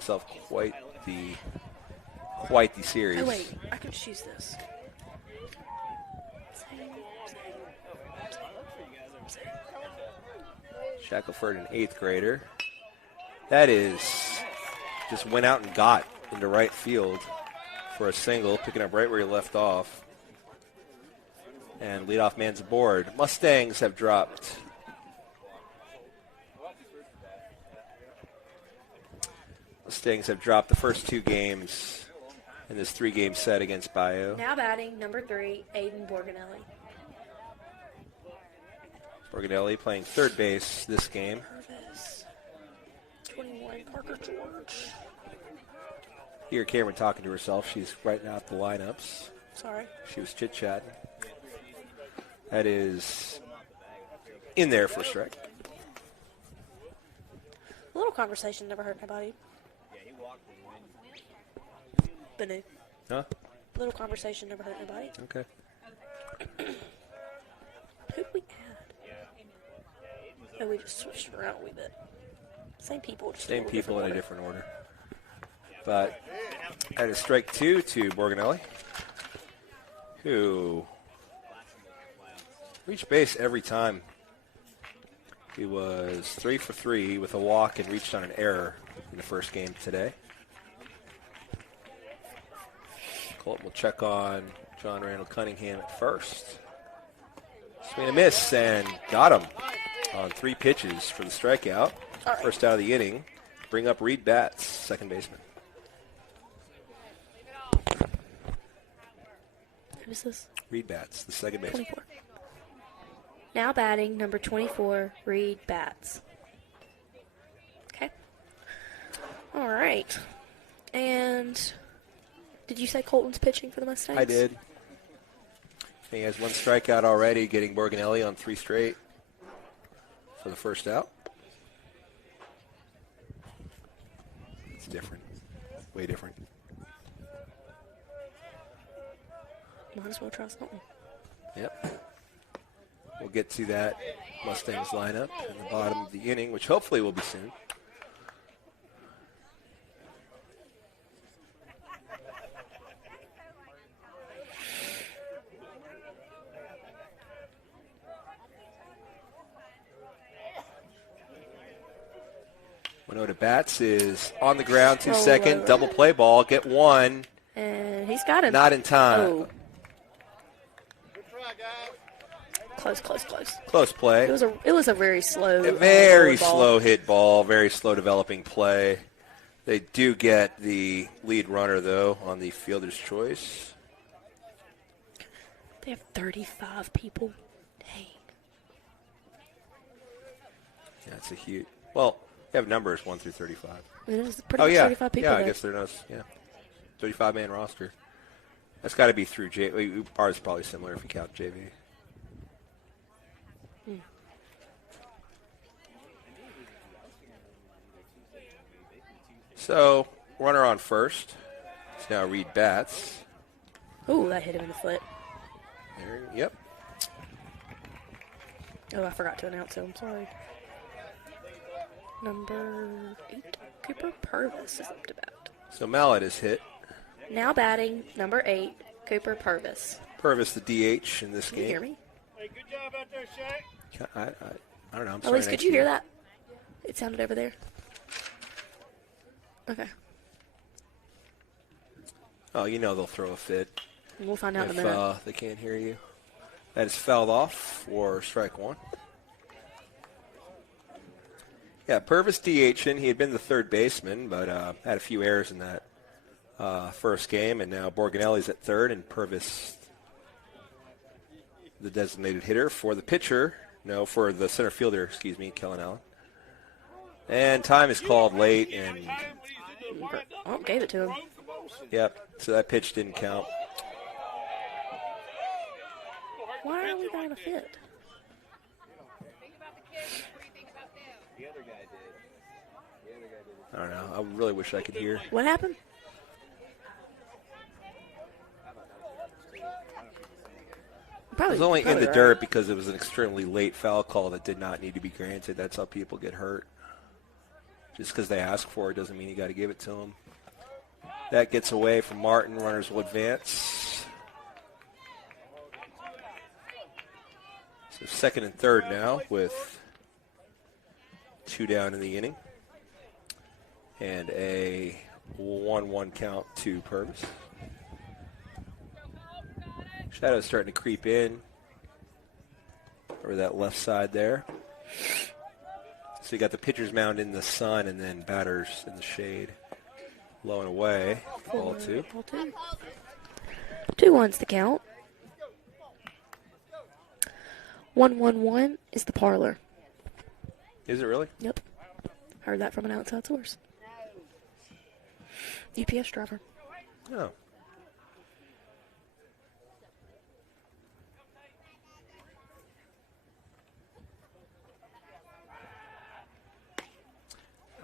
himself quite the series. Oh, wait. I could just use this. Shackelford, an 8th grader. That is just went out and got into right field for a single, picking up right where he left off. And leadoff man's aboard. Mustangs have dropped. Mustangs have dropped the first 2 games in this 3-game set against Bayou. Now batting, number 3, Aiden Borganelli. Borganelli playing third base this game. Purvis. 21, Parker George. Here, Cameron talking to herself. She's writing out the lineups. Sorry. She was chit-chatting. That is in there for a strike. A little conversation never hurt nobody. Banu. Huh? A little conversation never hurt nobody. Okay. Who'd we add? Oh, we just switched around a wee bit. Same people. Just Same people in a order. different order. But that is strike 2 to Borganelli, who reached base every time. He was 3 for 3 with a walk and reached on an error in the first game today. Colton will check on John Randall Cunningham at first. Swing and a miss, and got him on 3 pitches for the strikeout. All right. First out of the inning. Bring up Reed Batts, second baseman. Who's this? Reed Batts, the second baseman. 24. Now batting, number 24, Reed Batts. Okay. All right. And did you say Colton's pitching for the Mustangs? I did. He has 1 strikeout already, getting Borganelli on 3 straight for the first out. It's different. Way different. Might as well try something. Yep. We'll get to that Mustangs lineup in the bottom of the inning, which hopefully will be soon. Winota Batts is on the ground, 2 second, double play ball, get 1. And he's got him. Not in time. Oh. Close. Close play. It was a very slow. A very ball. slow hit ball, very slow developing play. They do get the lead runner, though, on the fielder's choice. They have 35 people. Dang. Yeah, it's a huge. Well, they have numbers 1 through 35. It was pretty much 35 people. Yeah, there. I guess they're not. Yeah, 35-man roster. That's got to be through JV. Ours is probably similar if you count JV. So, runner on first. It's now Reed Batts. Oh, that hit him in the foot. There, yep. Oh, I forgot to announce him. Sorry. Number 8, Cooper Purvis is up to bat. So Mallet is hit. Now batting, number 8, Cooper Purvis. Purvis the DH in this Can you game. hear me? Hey, good job out there, Shaq. I don't know. I'm Elise, sorry. could you hear that? It sounded over there. Okay. Oh, you know they'll throw a fit We'll find out in a if minute. they can't hear you. That is fouled off for strike 1. Yeah, Purvis DHing. He had been the third baseman, but had a few errors in that first game, and now Borganelli's at third, and Purvis, the designated hitter for the pitcher. No, for the center fielder, Kellen Allen. And time is called late, and Oh, gave it to him. yep, so that pitch didn't count. Why are we going to fit? I don't know. I really wish I could hear. What happened? It was only in the dirt because it was an extremely late foul call that did not need to be granted. That's how people get hurt. Just because they ask for it doesn't mean you got to give it to them. That gets away from Martin. Runners will advance. So second and third now with 2 down in the inning. And a 1-1 count to Purvis. Shadow's starting to creep in over that left side there. So you got the pitcher's mound in the sun and then batters in the shade. Low and away. Ball 2. Ball 2. 2-1's the count. 1-1-1 is the parlor. Is it really? Yep. Heard that from an outside source. UPS driver. Oh.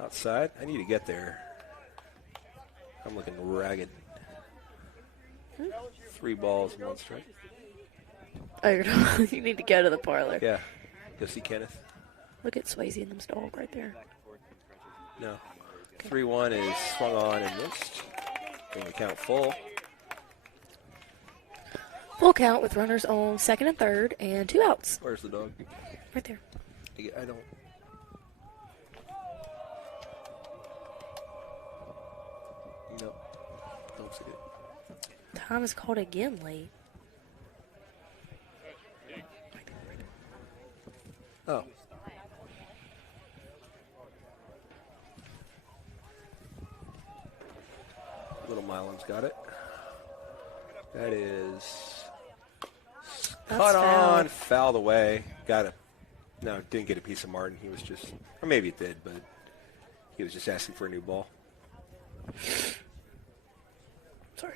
Outside. I need to get there. I'm looking ragged. 3 balls and 1 strike. Oh, you need to go to the parlor. Yeah. Go see Kenneth. Look at Swayze and them dog right there. No. 3-1 is swung on and missed. Bring the count full. Full count with runners on second and third and 2 outs. Where's the dog? Right there. I don't. Nope. Don't see it. Time is called again late. Oh. Little Milan's got it. That is cut on, fouled away. Got it. No, didn't get a piece of Martin. He was just, or maybe it did, but he was just asking for a new ball. Sorry.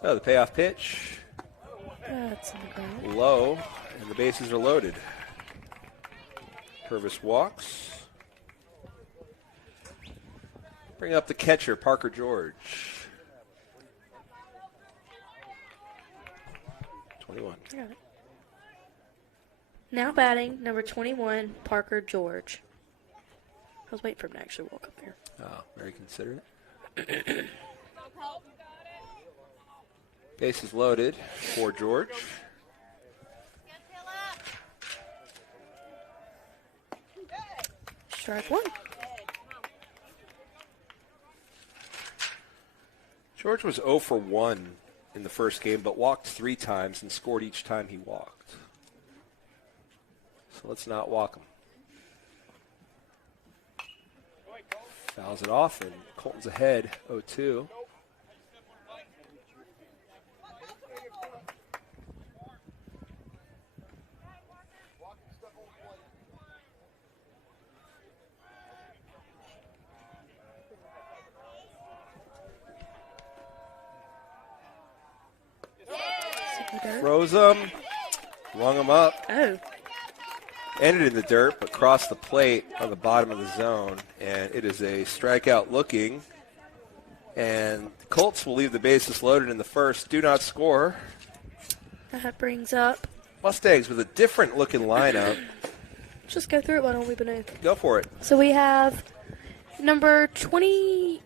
So the payoff pitch, That's in the ground. low, and the bases are loaded. Purvis walks. Bring up the catcher, Parker George. 21. I got it. Now batting, number 21, Parker George. I was waiting for him to actually walk up there. Oh, very considerate. Bases loaded for George. Strike 1. George was 0 for 1 in the first game, but walked 3 times and scored each time he walked. So let's not walk him. Fouls it off, and Colton's ahead, 0-2. Froze him, swung him up, Oh, ended in the dirt, but crossed the plate on the bottom of the zone, and it is a strikeout looking. And the Colts will leave the bases loaded in the first. Do not score. that brings up. Mustangs with a different looking lineup. Just go through it, why don't we, Beneath? Go for it. So we have number 24.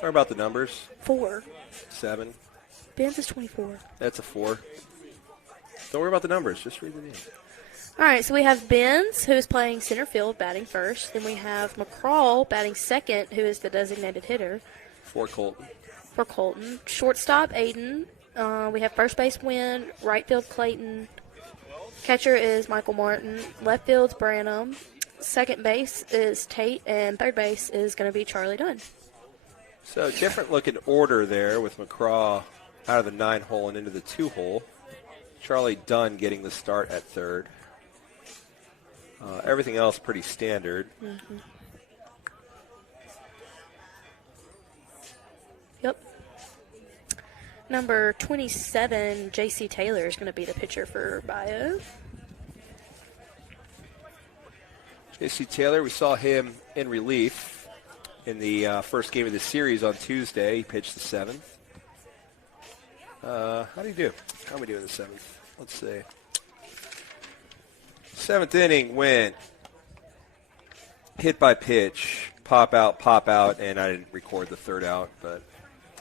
Sorry about the numbers. 7. Ben's is 24. That's a 4. Don't worry about the numbers. Just read the name. All right, so we have Benz, who is playing center field, batting first. Then we have McCraw batting second, who is the designated hitter For Colton. for Colton. Shortstop, Aiden. We have first base Wynn, right field Clayton. Catcher is Michael Martin. Left field's Branham. Second base is Tate, and third base is going to be Charlie Dunn. So different looking order there with McCraw out of the 9-hole and into the 2-hole. Charlie Dunn getting the start at third. Everything else pretty standard. Mm-hmm. Yep. Number 27, J.C. Taylor, is going to be the pitcher for Bayou. J.C. Taylor, we saw him in relief in the first game of the series on Tuesday. He pitched the 7th. How do you do? How do we do in the 7th? Let's see. 7th inning went hit by pitch, pop out, and I didn't record the third out, but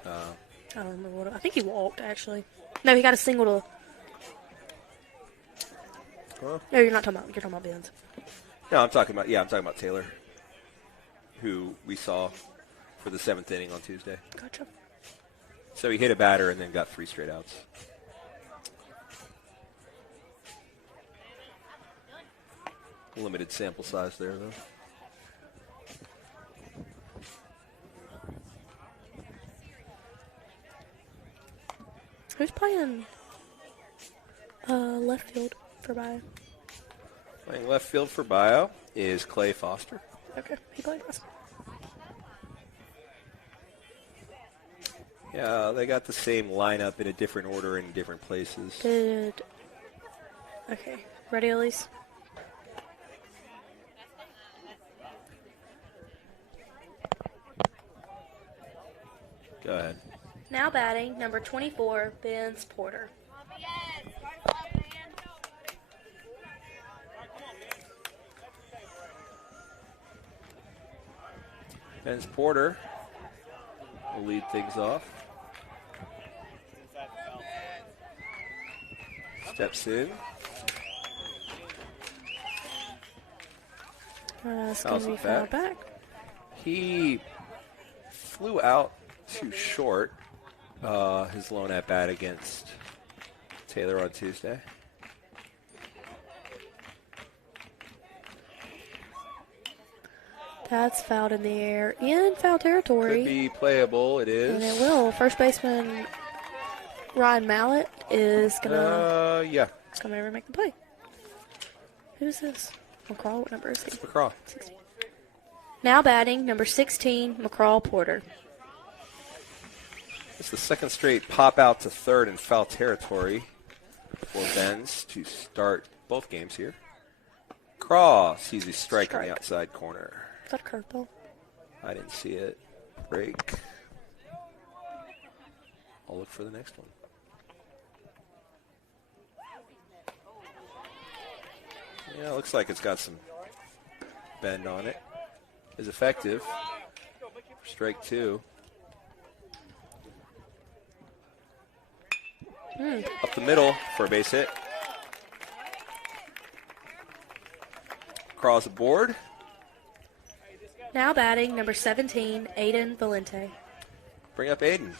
I don't remember what. I think he walked actually. No, he got a single to. Huh? No, you're not talking about. You're talking about Benz. No, I'm talking about Taylor, who we saw for the 7th inning on Tuesday. Gotcha. So he hit a batter and then got 3 straight outs. Limited sample size there, though. Who's playing left field for Bayou? Playing left field for Bayou is Clay Foster. Okay, he played last. Yeah, they got the same lineup in a different order in different places. Good. Okay, ready, Elise? Go ahead. Now batting, number 24, Benz Porter. Benz Porter will lead things off. Steps in. It's going to be fouled back. He flew out too short. His lone at bat against Taylor on Tuesday. That's fouled in the air in foul territory. Could be playable. It is. And it will. First baseman Ryan Mallett is gonna. Yeah. He's gonna ever make the play. Who's this? McCraw. What number is he? McCraw. 16. Now batting, number 16, McCraw Porter. It's the second straight pop out to third in foul territory for Benz to start both games here. Craw sees a strike on the outside corner. Is that a curveball? I didn't see it. Break. I'll look for the next one. Yeah, it looks like it's got some bend on it. Is effective. Strike 2. Up the middle for a base hit. Across the board. Now batting, number 17, Aiden Valente. Bring up Aiden.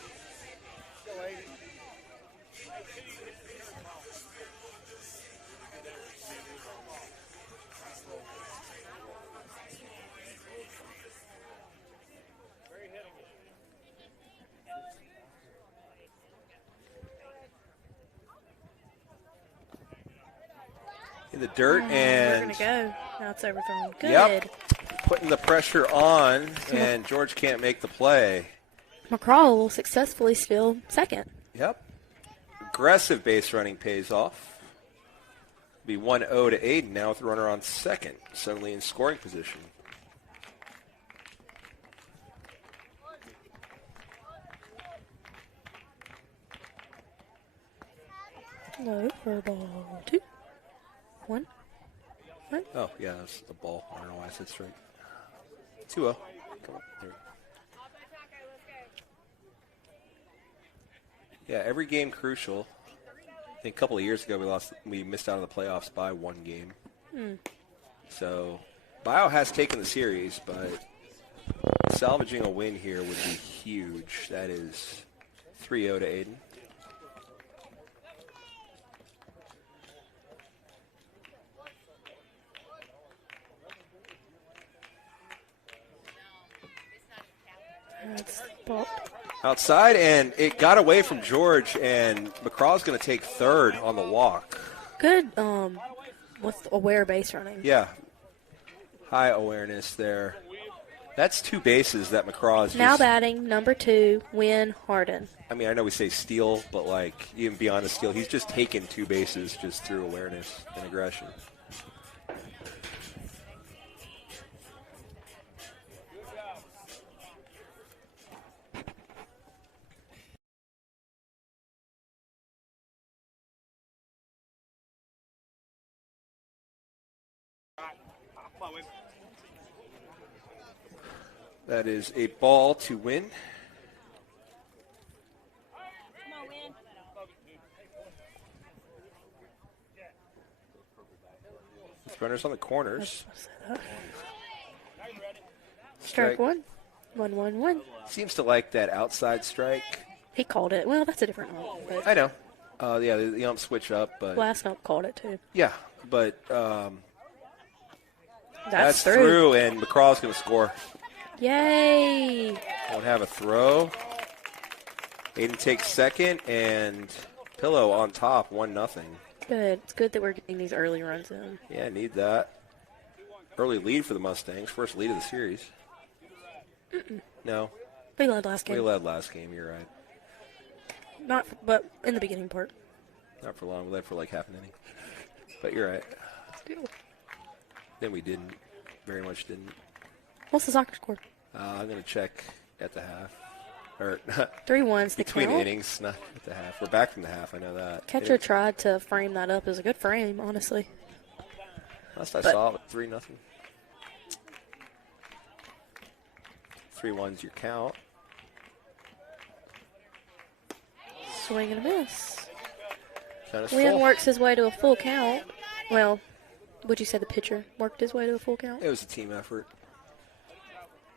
In the dirt, and we're gonna go. Now it's overthrown. Good. Yep. Putting the pressure on, and George can't make the play. McCraw will successfully steal second. Yep. Aggressive base running pays off. Be 1-0 to Aiden now with the runner on second, suddenly in scoring position. Low for ball 2. 1. Oh, yeah, that's the ball. I don't know why I said straight. 2-0. Come on. There. Yeah, every game crucial. I think a couple of years ago we missed out on the playoffs by 1 game. So Bayou has taken the series, but salvaging a win here would be huge. That is 3-0 to Aiden. That's ball. Outside, and it got away from George, and McCraw's going to take third on the walk. Good, with aware base running. Yeah. High awareness there. That's 2 bases that McCraw is Now just, batting, number 2, Win Harden. I mean, I know we say steal, but, like, even beyond the steal, he's just taken 2 bases just through awareness and aggression. That is a ball to win. Runners on the corners. Strike one. 1-1-1. Seems to like that outside strike. He called it. Well, that's a different one. But I know. Yeah, the ump switch up, but last ump called it too. yeah, but That's through, and McCraw's going to score. Yay! Won't have a throw. Aiden takes second, and Pillow on top, 1-0. Good. It's good that we're getting these early runs in. Yeah, need that. Early lead for the Mustangs. First lead of the series. No. We led last game. We led last game, you're right. But in the beginning part. Not for long. We led for like half an inning. But you're right. Then we didn't. Very much didn't. What's the soccer score? I'm going to check at the half. Or 3-1's the between count. innings, not at the half. We're back from the half. I know that. Catcher tried to frame that up as a good frame, honestly. Last I saw it, 3-0. 3-1's your count. Swing and a miss. Count is Lynn full. works his way to a full count. Well, would you say the pitcher worked his way to a full count? It was a team effort.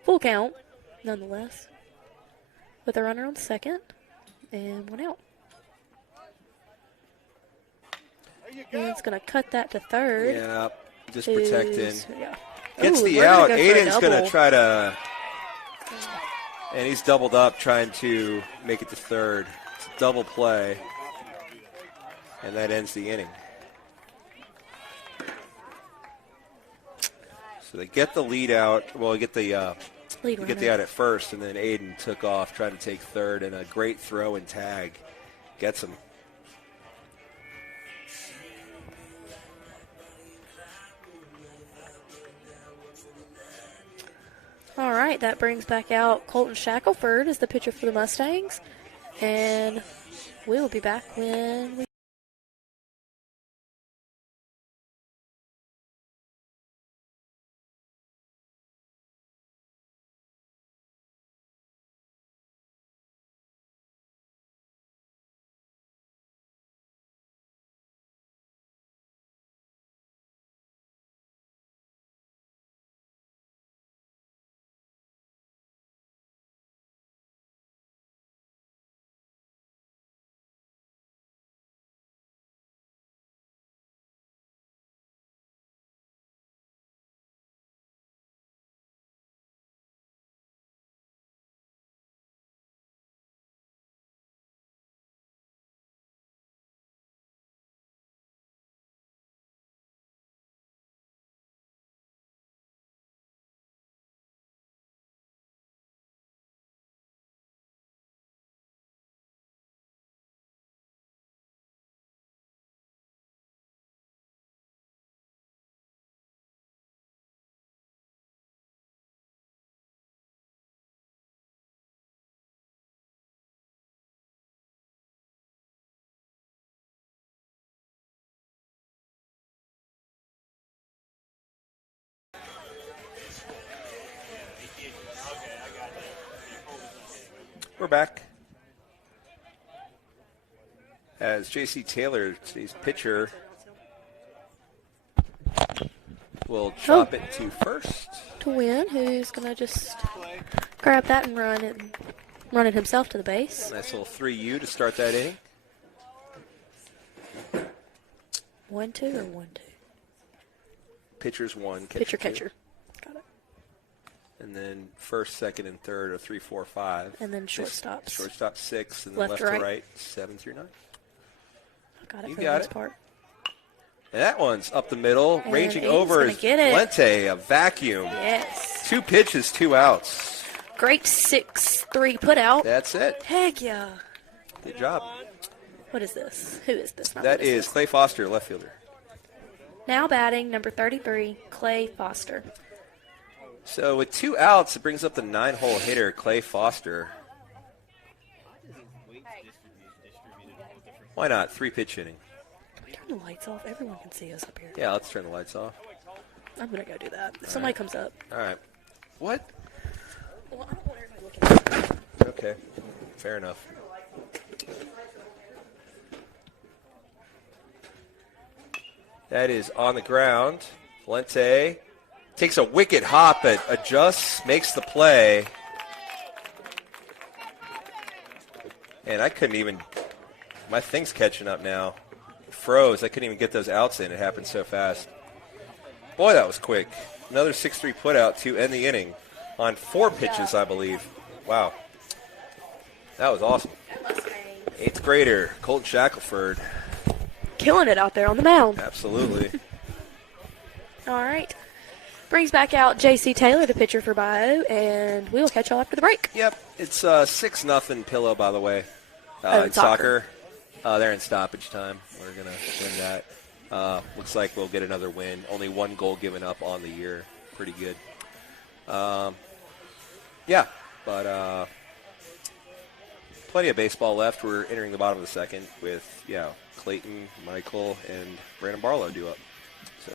Full count, nonetheless. With a runner on second and one out. And it's going to cut that to third. Yeah, just protecting. Yeah. Gets Ooh, the we're gonna out. go for a Aiden's going double. to try to, and he's doubled up trying to make it to third. It's a double play, and that ends the inning. So they get the lead out. Well, get the Lead get the out at first, and then Aiden took off trying to take third, and a great throw and tag gets him. All right, that brings back out Colton Shackelford as the pitcher for the Mustangs. And we will be back when we... We're back. As J.C. Taylor, today's pitcher, will chop it to first. To win, who's going to just grab that and run it himself to the base. Nice little 3U to start that inning. 1-2 or 1-2? Pitcher's 1, Pitcher, two. catcher. Got it. And then first, second, and third are 3, 4, 5. And then shortstops. Shortstop 6, and then Left left to to right. right 7 through 9. Got it You for got the most it. part. And that one's up the middle, And ranging Aiden's over gonna is get it. Lente, a vacuum. Yes. 2 pitches, 2 outs. Great 6-3 put out. That's it. Heck yeah. Good job. What is this? Who is this? Not That what is this? Clay Foster, left fielder. Now batting, number 33, Clay Foster. So with 2 outs, it brings up the 9-hole hitter, Clay Foster. Why not? 3-pitch inning. Can we turn the lights off? Everyone can see us up here. Yeah, let's turn the lights off. I'm going to go do that. If somebody comes up. All right. What? Well, I don't want everybody looking at me. Okay. Fair enough. That is on the ground. Valente takes a wicked hop, but adjusts, makes the play. And I couldn't even, my thing's catching up now. Froze. I couldn't even get those outs in. It happened so fast. Boy, that was quick. Another 6-3 put out to end the inning on 4 pitches, I believe. Wow. That was awesome. 8th grader, Colton Shackelford. Killing it out there on the mound. Absolutely. All right. Brings back out J.C. Taylor, the pitcher for Bayou, and we will catch y'all after the break. Yep, it's 6-0 Pillow, by the way. In soccer. They're in stoppage time. We're going to win that. Looks like we'll get another win. Only 1 goal given up on the year. Pretty good. Yeah, but plenty of baseball left. We're entering the bottom of the second with, Clayton, Michael, and Brandon Barlow due up. So.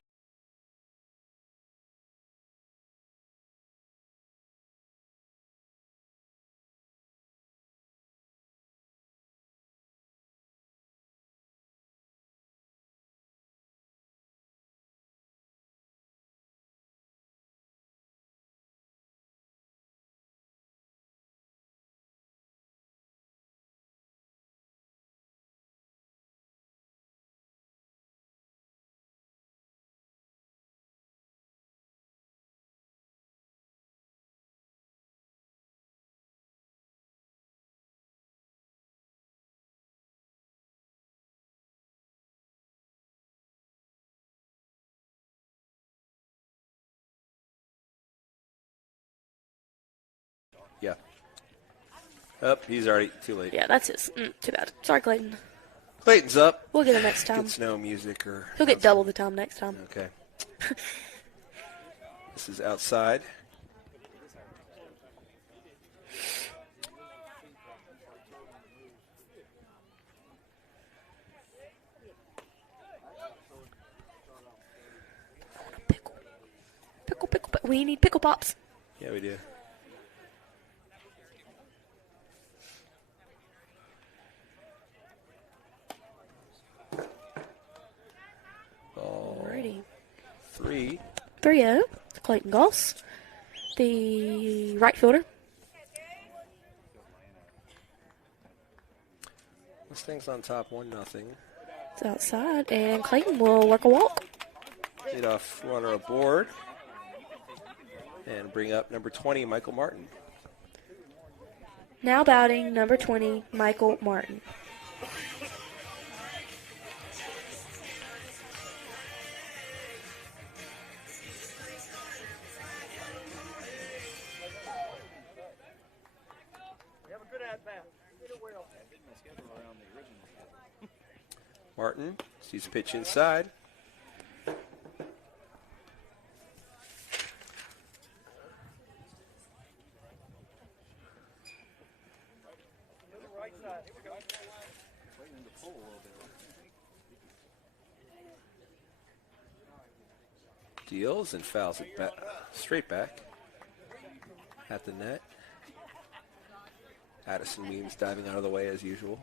Yeah. Oh, he's already too late. Yeah, that's his. Too bad. Sorry, Clayton. Clayton's up. We'll get him next time. Gets no music or. He'll get double the time next time. Okay. This is outside. I want a pickle. Pickle. We need pickle pops. Yeah, we do. Alrighty. 3-0. 3-0 to Clayton Goss, the right fielder. This thing's on top 1-0. It's outside, and Clayton will work a walk. Leadoff runner aboard. And bring up number 20, Michael Martin. Now batting number 20, Michael Martin. Martin sees a pitch inside. Deals and fouls it back, straight back at the net. Addison Weems diving out of the way as usual.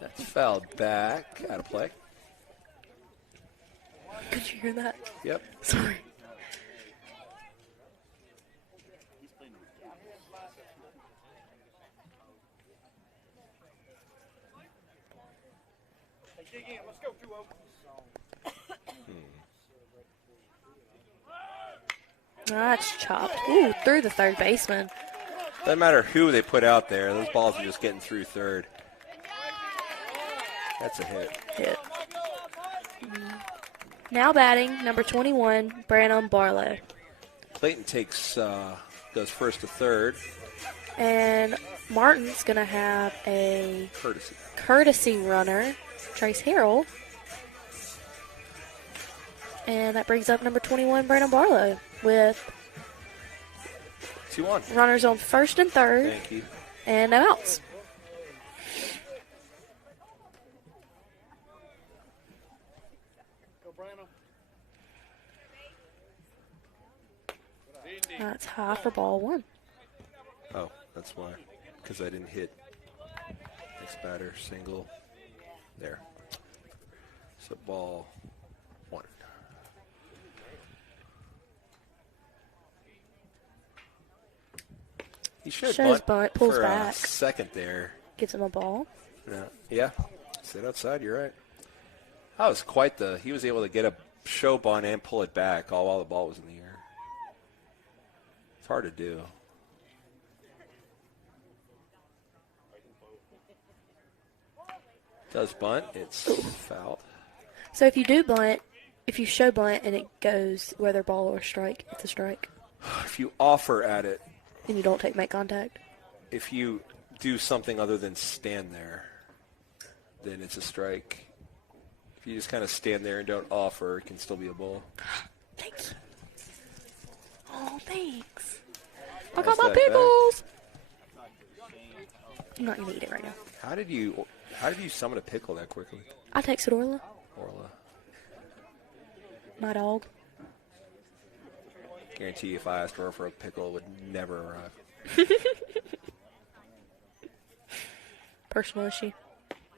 That's fouled back. Out of play. Could you hear that? Yep. Sorry. Let's go, 2-0. That's chopped. Ooh, through the third baseman. Doesn't matter who they put out there. Those balls are just getting through third. That's a hit. Hit. Now batting number 21, Brandon Barlow. Clayton goes first to third. And Martin's going to have a Courtesy runner, Trace Harrell. And that brings up number 21, Brandon Barlow. with 2-1. runners on first and third Thank you. and no outs. Go, Brano. That's high for ball one. Oh, that's why. Because I didn't hit. Next batter, single. There. So ball one. He should Shows bunt, bunt, pulls for back. a second there. Gives him a ball. Yeah. Sit outside, you're right. That was quite the... He was able to get a show bunt and pull it back all while the ball was in the air. It's hard to do. Does bunt. It's fouled. So if you do bunt, if you show bunt and it goes whether ball or strike, it's a strike. If you offer at it, And you don't make contact. if you do something other than stand there, then it's a strike. If you just kind of stand there and don't offer, it can still be a ball. Thanks. Oh, thanks. I How's got my that, pickles. I'm not going to eat it right now. How did you summon a pickle that quickly, I texted Orla, Orla? my dog. Guarantee you if I asked her for a pickle, it would never arrive. Personal issue.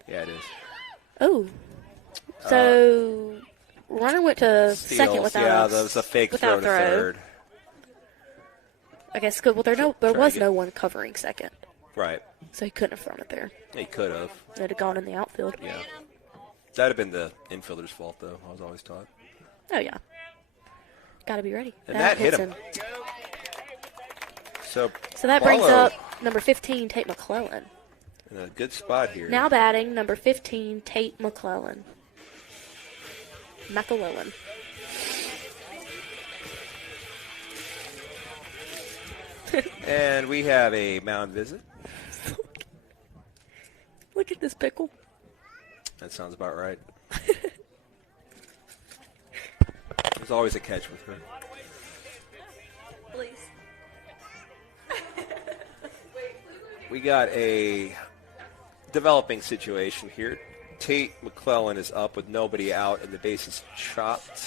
Yeah, it is. Oh. So, runner went to second Steals. without Yeah, a, that was a fake without throw to third. I guess good. Well, there Try to was get- no one covering second, Right. so he couldn't have thrown it there. He could have. It'd have gone in the outfield. Yeah. That'd have been the infielder's fault, though. I was always taught. Oh yeah. Got to be ready. And that hit hits him. So that brings Barlow up number 15, Tate McClellan. in a good spot here. Now batting, number 15, Tate McClellan. McClellan. And we have a mound visit. Look at this pickle. That sounds about right. There's always a catch with her. Please. We got a developing situation here. Tate McClellan is up with nobody out and the base is chopped.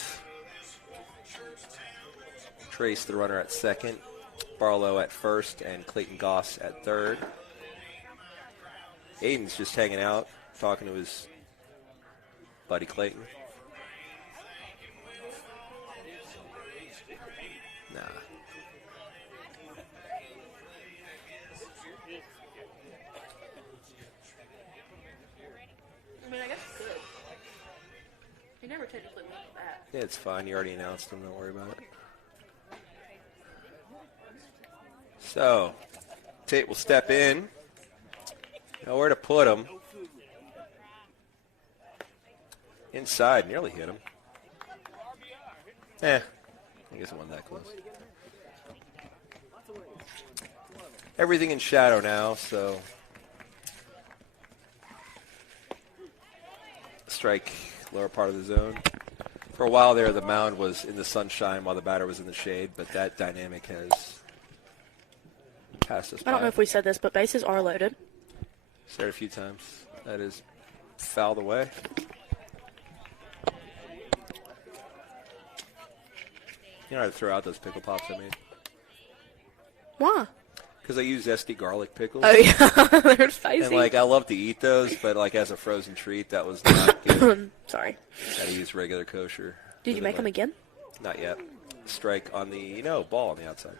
Trace, the runner, at second. Barlow at first and Clayton Goss at third. Aiden's just hanging out, talking to his buddy Clayton. Nah. I mean, I guess it's good. He never technically went back. Yeah, it's fine. You already announced him. Don't worry about it. So, Tate will step in. Nowhere to put him. Inside, nearly hit him. I guess it wasn't that close. Everything in shadow now, so strike lower part of the zone. For a while there, the mound was in the sunshine while the batter was in the shade, but that dynamic has passed us by. I don't know if we said this, but bases are loaded. Said it a few times. That is fouled away. You know how to throw out those pickle pops I made? Why? Because I use zesty garlic pickles. Oh, yeah. They're spicy. And, like, I love to eat those, but, like, as a frozen treat, that was not good. Sorry. Gotta use regular kosher. Did you make them again? Not yet. Strike on the, ball on the outside.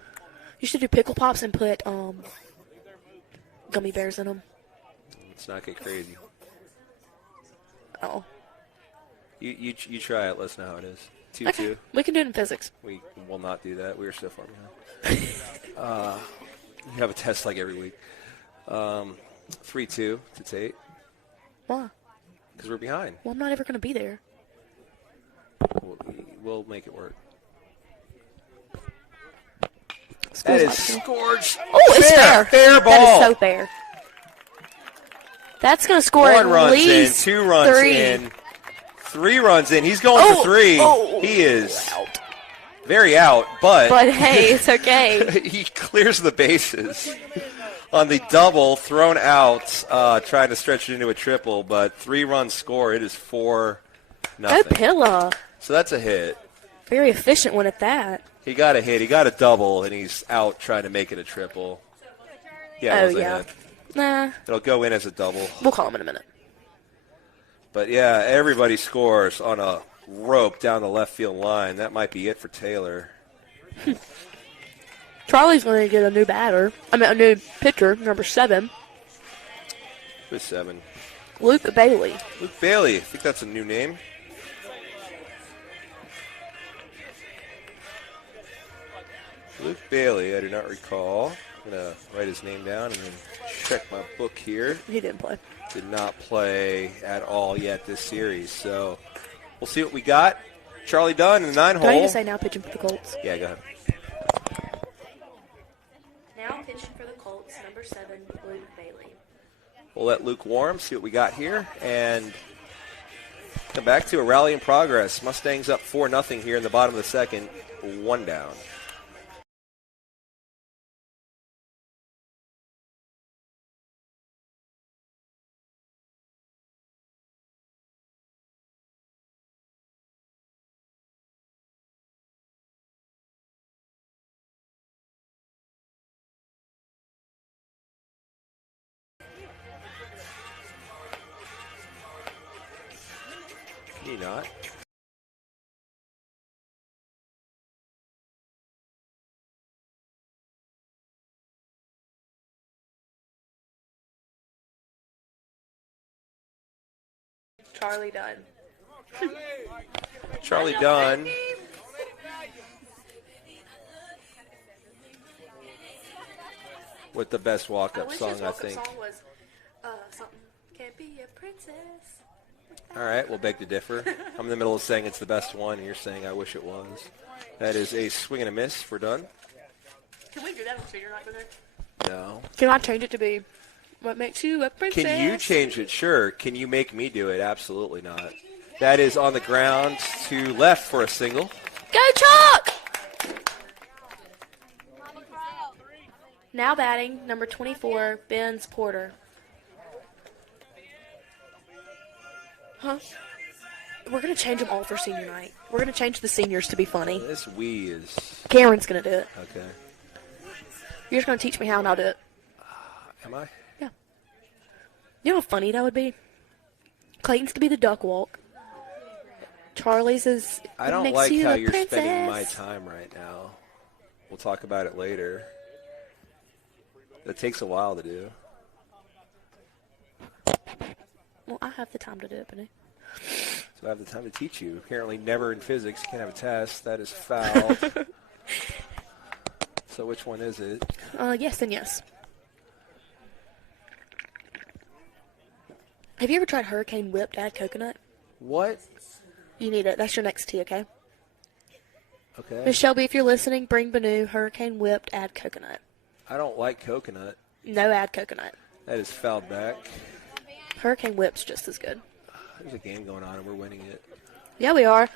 You should do pickle pops and put gummy bears in them. Let's not get crazy. Oh. You try it. Let us know how it is. 2-2. Okay. We can do it in physics. We will not do that. We are so far behind. You have a test like every week. 3-2 to Tate. Why? Because we're behind. Well, I'm not ever going to be there. We'll make it work. School's That is optional. scorched. Oh, it's fair. Fair ball. That is so fair. That's going to score One at runs least in, 2 runs 3. in, 3 runs in. He's going for 3. Oh, He is out. very out, but But hey, it's okay. he clears the bases on the double thrown out, trying to stretch it into a triple, but 3-run score. It is 4-0. Go Pilla. So that's a hit. Very efficient one at that. He got a hit. He got a double, and he's out trying to make it a triple. Yeah, it was a hit. Nah. It'll go in as a double. We'll call him in a minute. But, yeah, everybody scores on a rope down the left field line. That might be it for Taylor. Charlie's going to get a new batter. A new pitcher, number 7. Who's 7? Luke Bailey. Luke Bailey. I think that's a new name. Luke Bailey, I do not recall. I'm going to write his name down and then check my book here. He didn't play. Did not play at all yet this series. So we'll see what we got. Charlie Dunn in the 9-hole. Do I need to say now pitching for the Colts? Yeah, go ahead. Now pitching for the Colts, number 7, Luke Bailey. We'll let Luke warm, see what we got here, and come back to a rally in progress. Mustangs up 4-0 here in the bottom of the second, 1 down. Can you not? Charlie Dunn. Charlie Dunn. With the best walk-up song, I think. Song was, something, can't be a princess. All right, we'll beg to differ. I'm in the middle of saying it's the best one, and you're saying I wish it was. That is a swing and a miss for Dunn. Can we do that on senior night with her? No. Can I change it to be what makes you a princess? Can you change it? Sure. Can you make me do it? Absolutely not. That is on the ground to left for a single. Go Chalk! Now batting, number 24, Benz Porter. Huh? We're going to change them all for senior night. We're going to change the seniors to be funny. This we is... Cameron's going to do it. Okay. You're just going to teach me how and I'll do it. Am I? Yeah. You know how funny that would be? Clayton's to be the duck walk. Charlie's is... I don't makes like you how the you're princess. spending my time right now. We'll talk about it later. It takes a while to do. Well, I have the time to do it, Benny. So I have the time to teach you. Apparently never in physics. You can't have a test. That is foul. So which one is it? Yes and yes. Have you ever tried Hurricane Whip to add coconut? What? You need it. That's your next tea, okay? Okay. Miss Shelby, if you're listening, bring Banu Hurricane Whipped, add coconut. I don't like coconut. No, add coconut. That is fouled back. Hurricane Whip's just as good. There's a game going on and we're winning it. Yeah, we are.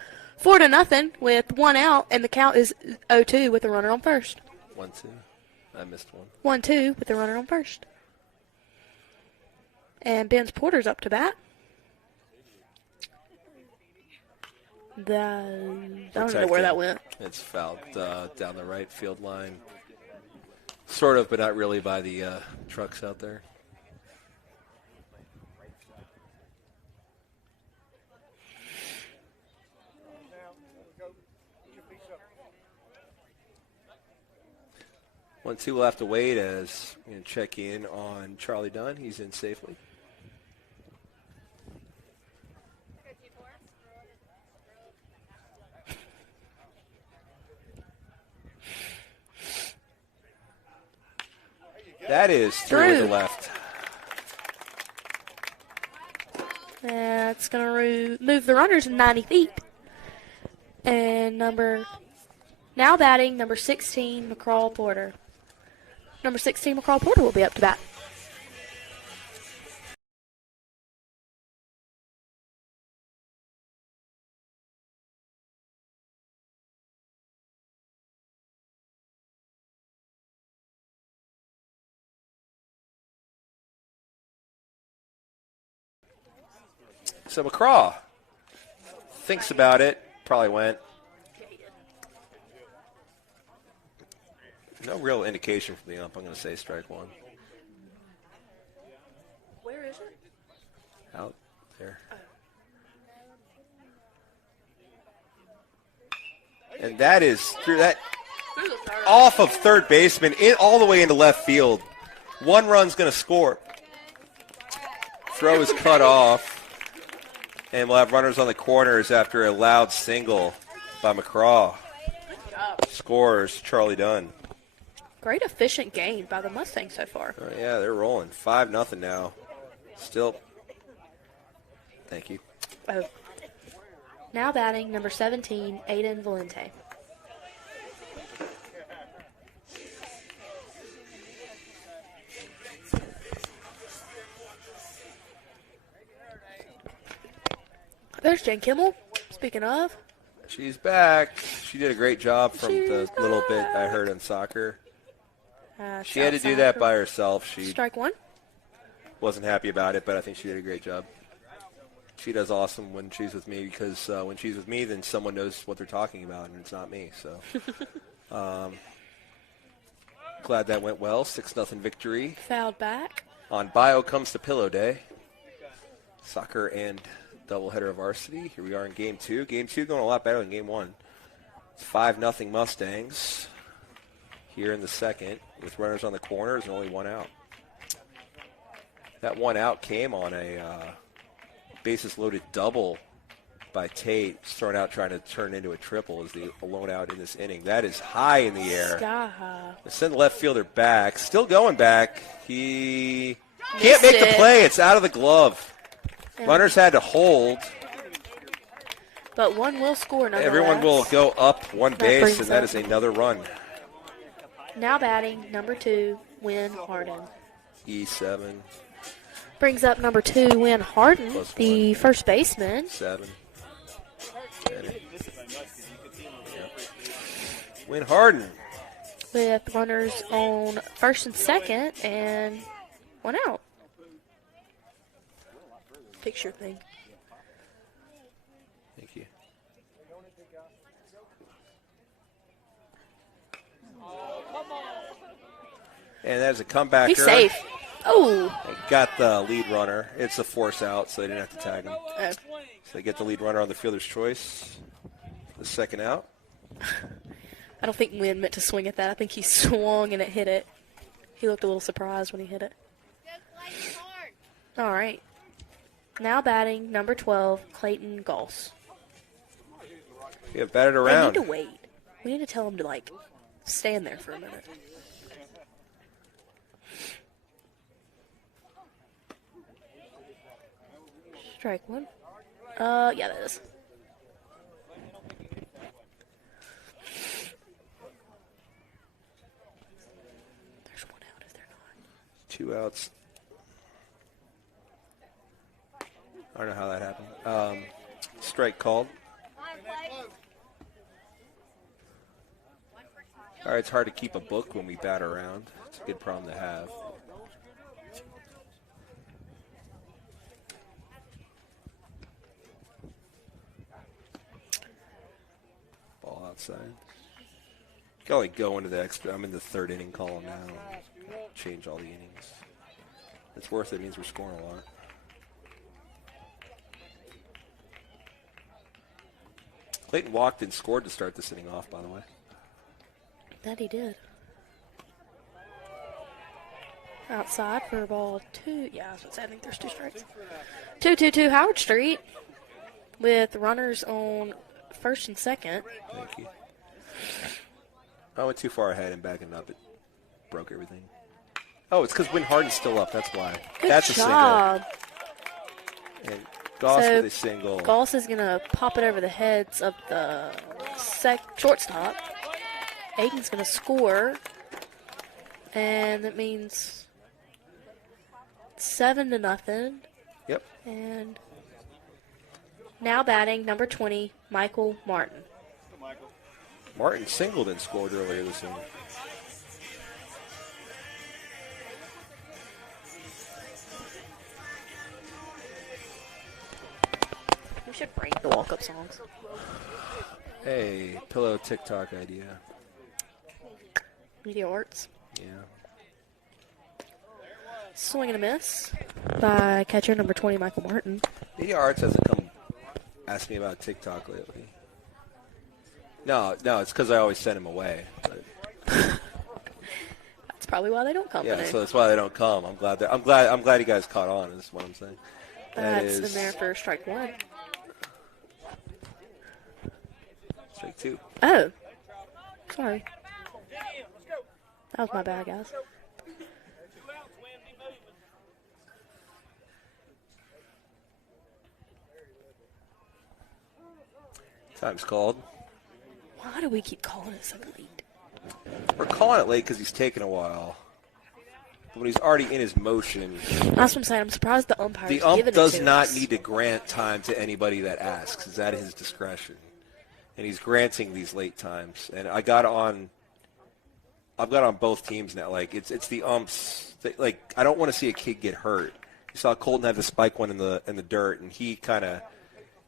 4-0 with 1 out, and the count is 0-2 with the runner on first. 1-2. I missed one. 1-2 with the runner on first. And Ben's Porter's up to bat. I don't know where that went. It's fouled down the right field line. Sort of, but not really by the trucks out there. One, two, we'll have to wait as we're going to check in on Charlie Dunn. He's in safely. That is through to the left. That's going to move the runners 90 feet. And now batting, number 16, McCraw Porter. Number 16, McCraw Porter will be up to bat. So McCraw thinks about it. Probably went. No real indication from the ump. I'm going to say strike one. Where is it? Out there. And that is through that off of third baseman in all the way into left field. One run's going to score. Throw is cut off. And we'll have runners on the corners after a loud single by McCraw. Scores Charlie Dunn. Great efficient game by the Mustangs so far. Oh, yeah, they're rolling. 5-0 now. Still. Thank you. Oh. Now batting number 17, Aiden Valente. There's Jen Kimmel. Speaking of. She's back. She did a great job from the little bit I heard on soccer. She had to do that by herself. She Strike one. wasn't happy about it, but I think she did a great job. She does awesome when she's with me because when she's with me, then someone knows what they're talking about, and it's not me. So glad that went well. 6-0 victory. Fouled back. On Bayou comes to Pillow Day. Soccer and doubleheader of varsity. Here we are in Game 2. Game 2 going a lot better than Game 1. It's 5-0 Mustangs here in the second with runners on the corners and only one out. That one out came on a bases-loaded double by Tate. He's thrown out trying to turn into a triple as the lone out in this inning. That is high in the air. Sky high. They send the left fielder back. Still going back. He can't make the play. It's out of the glove. Runners had to hold. But one will score nonetheless. Everyone will go up one base, and that is another run. Now batting, number 2, Wynn Harden. E7. Brings up number 2, Wynn Harden, the first baseman. 7. Wynn Harden. With runners on first and second, and one out. Picture thing. Thank you. And that's a comebacker. He's safe. Oh. They got the lead runner. It's a force out, so they didn't have to tag him. Oh. So they get the lead runner on the fielder's choice. The second out. I don't think Wynn meant to swing at that. I think he swung and it hit it. He looked a little surprised when he hit it. All right. Now batting, number 12, Clayton Goss. You have batted They around. need to wait. We need to tell him to, stand there for a minute. Strike one. Yeah, that is. There's one out, is there not? 2 outs. I don't know how that happened. Strike called. All right, it's hard to keep a book when we bat around. It's a good problem to have. Ball outside. Gotta go into the extra. I'm in the third inning column now. Change all the innings. It's worth it. It means we're scoring a lot. Clayton walked and scored to start this inning off, by the way. That he did. Outside for ball 2. Yeah, I was going to say, I think there's 2 strikes. 2-2-2 Howard Street with runners on first and second. Thank you. I went too far ahead and backing up. It broke everything. Oh, it's because Wynn Harden's still up. That's why. Good That's job. A single. And Goss with a single. Goss is going to pop it over the heads of the shortstop. Aiden's going to score. And that means 7-0. Yep. And now batting, number 20, Michael Martin. Martin singled and scored earlier this inning. We should rank the walk-up songs. Hey, pillow TikTok idea. Media Arts. Yeah. Swing and a miss by catcher number 20, Michael Martin. Media Arts hasn't come ask me about TikTok lately. No, it's because I always send him away. But, That's probably why they don't come yeah, today. so that's why they don't come. I'm glad you guys caught on. Is what I'm saying. That's in there for strike one. Strike two. Oh. Sorry. That was my bad, guys. Time's called. Why do we keep calling it so late? We're calling it late because he's taking a while. When he's already in his motion, That's what I'm saying. I'm surprised the umpire's the ump giving it does to not us. need to grant time to anybody that asks. It's at his discretion, and he's granting these late times. And I've got on both teams now. Like it's the umps. Like I don't want to see a kid get hurt. You saw Colton have the spike one in the dirt, and he kind of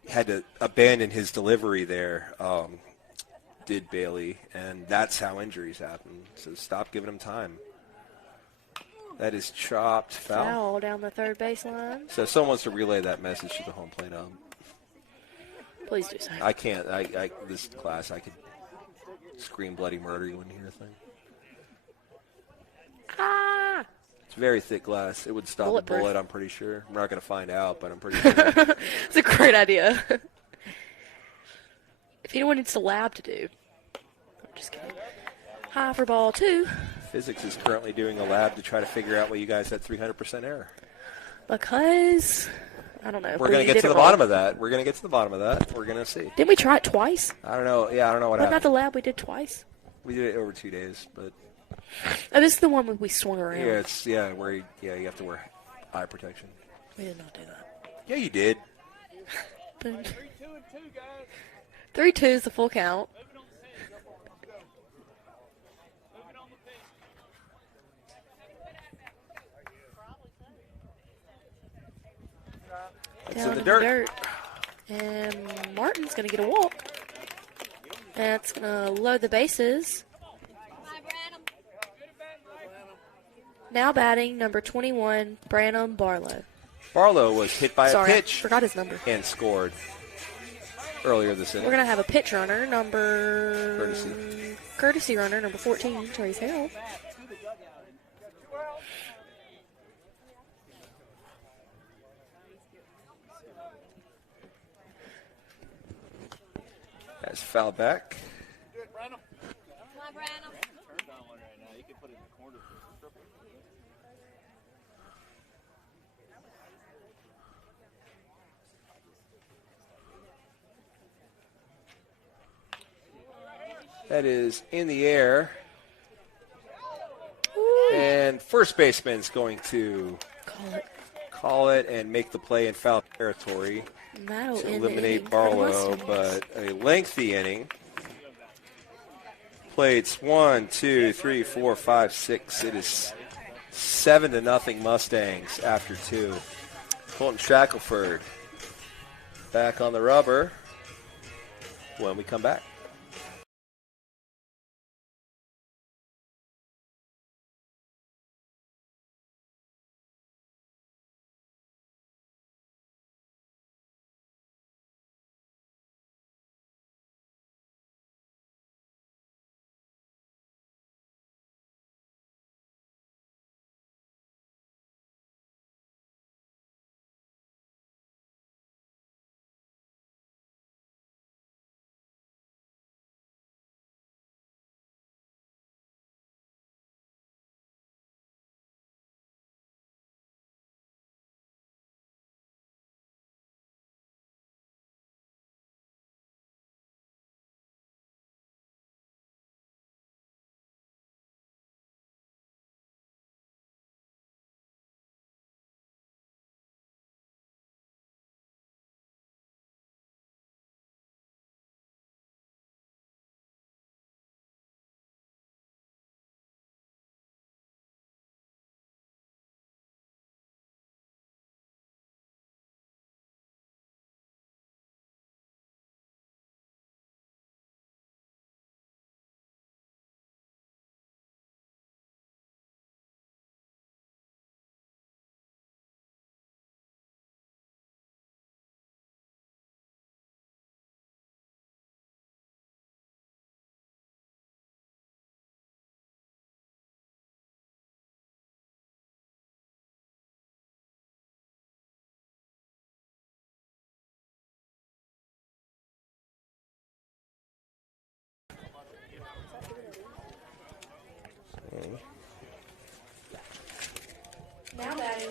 had to abandon his delivery there. Did Bailey, and that's how injuries happen. So stop giving him time. That is chopped foul. Foul down the third baseline. So if someone wants to relay that message to the home plate ump. Please do so. I can't. This class, I could scream bloody murder. You wouldn't hear a thing. Ah! It's very thick glass. It would stop a Bulletproof. bullet, I'm pretty sure. I'm not going to find out, but I'm pretty sure. It's a great idea. If anyone needs a lab to do. I'm just kidding. High for ball two. Physics is currently doing a lab to try to figure out why you guys had 300% error. Because, I don't know. We're going to get to the bottom of that. We're going to get to the bottom of that. We're going to see. Didn't we try it twice? I don't know. Yeah, I don't know what Wasn't that happened. the lab we did twice? We did it over 2 days, but Oh, this is the one where we swung around. where you have to wear eye protection. We did not do that. Yeah, you did. 3-2 is the full count. It's Down in the in dirt. And Martin's going to get a walk. That's going to load the bases. Now batting, number 21, Branham Barlow. Barlow was hit by Sorry, a I pitch forgot his number. and scored earlier this We're inning. going to have a pitch runner, number... Courtesy. Courtesy runner, number 14, Trace Harrell. That's foul back. That is in the air. And first baseman's going to call it and make the play in foul territory That'll to end the eliminate inning for the Barlow, Mustangs. but a lengthy inning. Plates 1, 2, 3, 4, 5, 6. It is 7-0 Mustangs after 2. Colton Shackelford back on the rubber when we come back.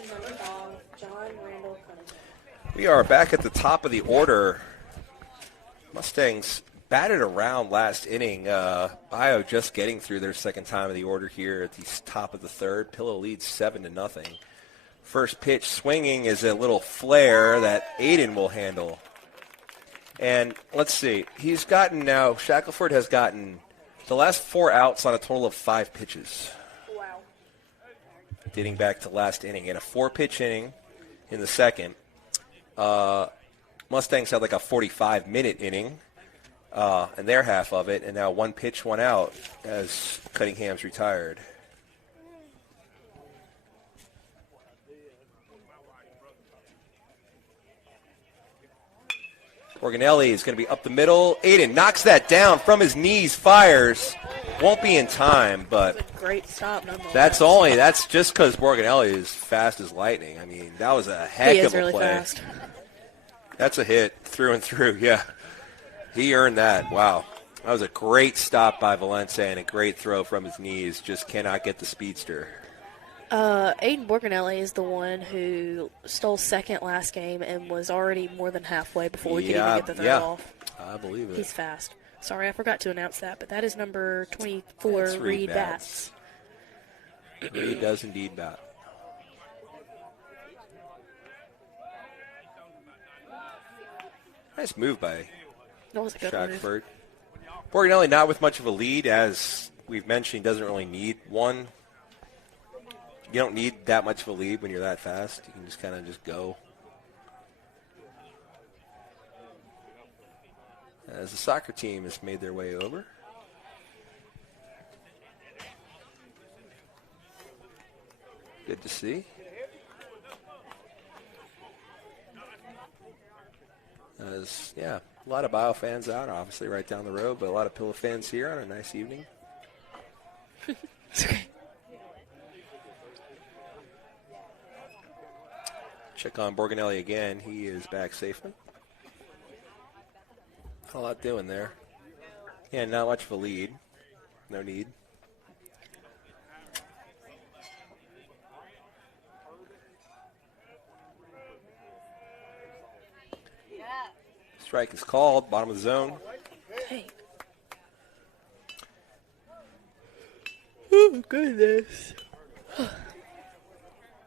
number 5, John Randall Cunningham. We are back at the top of the order. Mustangs batted around last inning. Bayou just getting through their second time of the order here at the top of the third. Pillow leads 7-0. First pitch swinging is a little flare that Aiden will handle. And let's see, he's gotten now, Shackelford has gotten the last 4 outs on a total of 5 pitches. Wow. Dating back to last inning. In a 4-pitch inning in the second, Mustangs had like a 45-minute inning in their half of it, and now 1 pitch, 1 out as Cunningham's retired. Organelli is going to be up the middle. Aiden knocks that down from his knees, fires. Won't be in time, but Great stop, nonetheless. that's just because Organelli is fast as lightning. I mean, that was a heck He of is a really play. fast. That's a hit through and through, yeah. He earned that. Wow. That was a great stop by Valencia and a great throw from his knees. Just cannot get the speedster. Aiden Borganelli is the one who stole second last game and was already more than halfway before we could even get the throw off. I believe it. He's fast. Sorry, I forgot to announce that, but that is number 24, That's Reed Batts. Reed does indeed bat. Nice move by That was a good move. Shackford. Borganelli not with much of a lead, as we've mentioned, he doesn't really need one. You don't need that much of a lead when you're that fast. You can just kind of just go. As the soccer team has made their way over. Good to see. A lot of Bayou fans out, obviously right down the road, but a lot of Pillow fans here on a nice evening. It's okay. Check on Borganelli again. He is back safely. Not a lot doing there. Yeah, not much of a lead. No need. Strike is called. Bottom of the zone. Hey. Oh, goodness.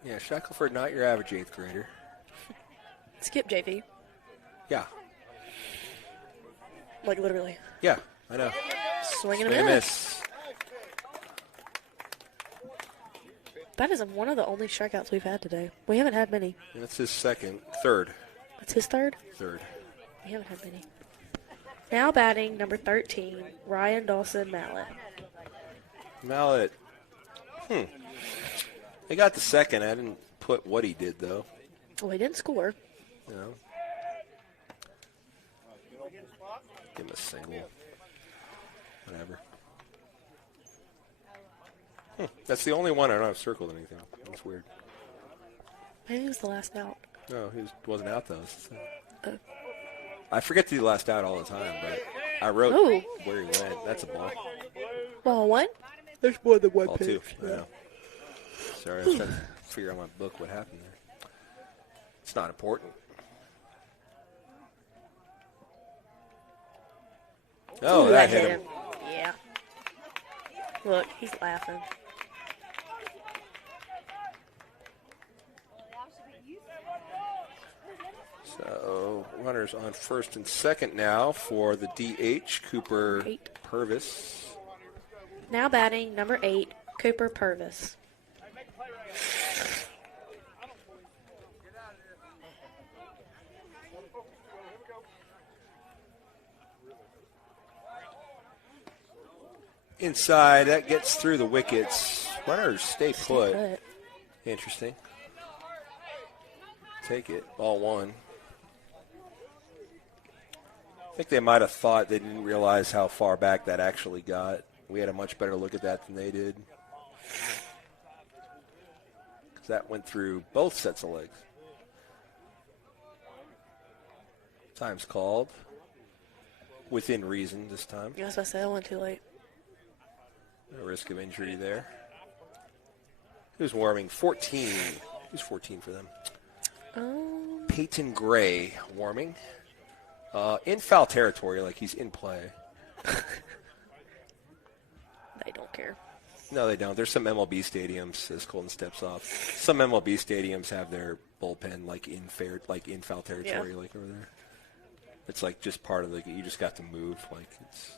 Yeah, Shackelford, not your average 8th grader. Skip JV. Yeah. Like, literally. Yeah, I know. Swinging Swing a and miss. That is one of the only strikeouts we've had today. We haven't had many. And it's his third. That's his third? Third. We haven't had many. Now batting, number 13, Ryan Dawson Mallet. Mallet. They got the second. I didn't put what he did, though. Well, he didn't score. You know. Give him a single. Whatever. That's the only one I don't have circled anything. That's weird. Maybe it was the last out. No, he wasn't out, though. Oh. I forget the last out all the time, but I wrote Oh. where he went. That's a ball. Ball one? There's more than one Ball two. I know. Sorry, I was trying to figure out my book what happened there. It's not important. Oh, Ooh, that hit him. Yeah. Look, he's laughing. So runners on first and second now for the DH, Cooper 8. Purvis. Now batting, number 8, Cooper Purvis. Inside, that gets through the wickets. Runners stay put. But Interesting. Take it. Ball one. I think they might have thought they didn't realize how far back that actually got. We had a much better look at that than they did. Because that went through both sets of legs. Time's called. Within reason this time. I was about to say, I went too late. No risk of injury there. He was warming 14 Who's 14 for them? Um, Peyton Gray warming. In foul territory, like he's in play. they don't care. No, they don't. There's some MLB stadiums, as Colton steps off. Some MLB stadiums have their bullpen like in foul territory, like over there. It's like just part of you just got to move, like it's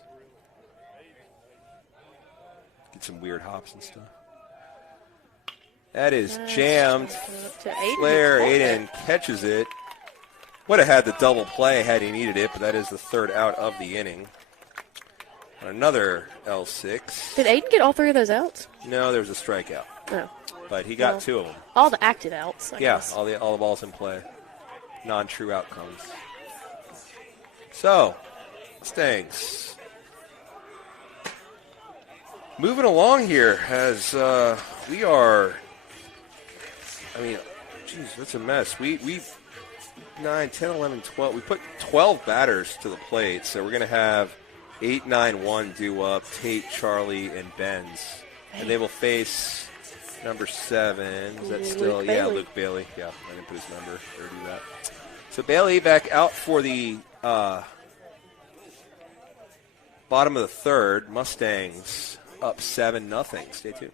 get some weird hops and stuff. That is jammed. Flair, Aiden catches it. Would have had the double play had he needed it, but that is the third out of the inning. Another L6. Did Aiden get all three of those outs? No, there was a strikeout. No. But he got two of them. All the active outs, I guess. All the balls in play. Non-true outcomes. So, Mustangs. Moving along here as we are, geez, that's a mess. We 9, 10, 11, 12. We put 12 batters to the plate, so we're going to have 8, 9, 1 due up, Tate, Charlie, and Benz. And they will face number 7. Is that still? Luke Yeah, Bailey. Luke Bailey. Yeah, I didn't put his number or do that. So Bailey back out for the bottom of the third. Mustangs up 7-0. Stay tuned.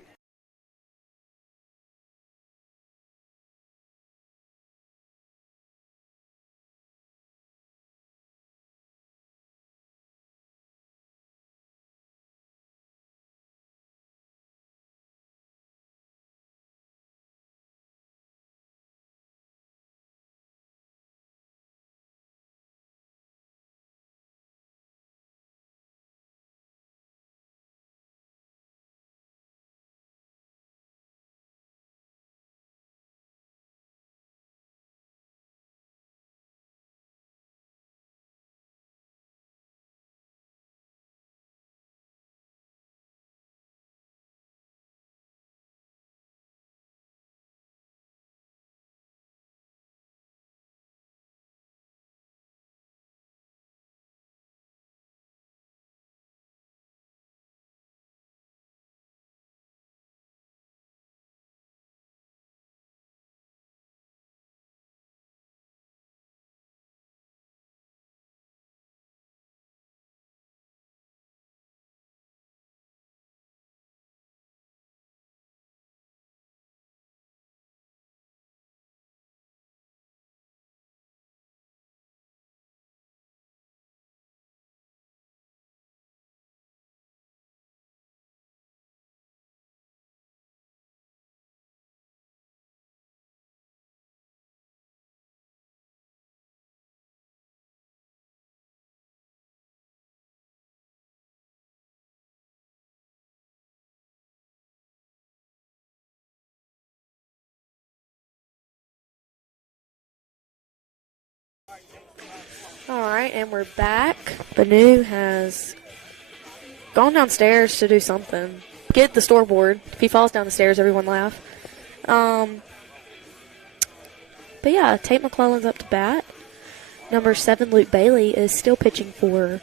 All right, and we're back. Banu has gone downstairs to do something. Get the store board. If he falls down the stairs, everyone laugh. But yeah, Tate McClellan's up to bat. Number 7, Luke Bailey, is still pitching for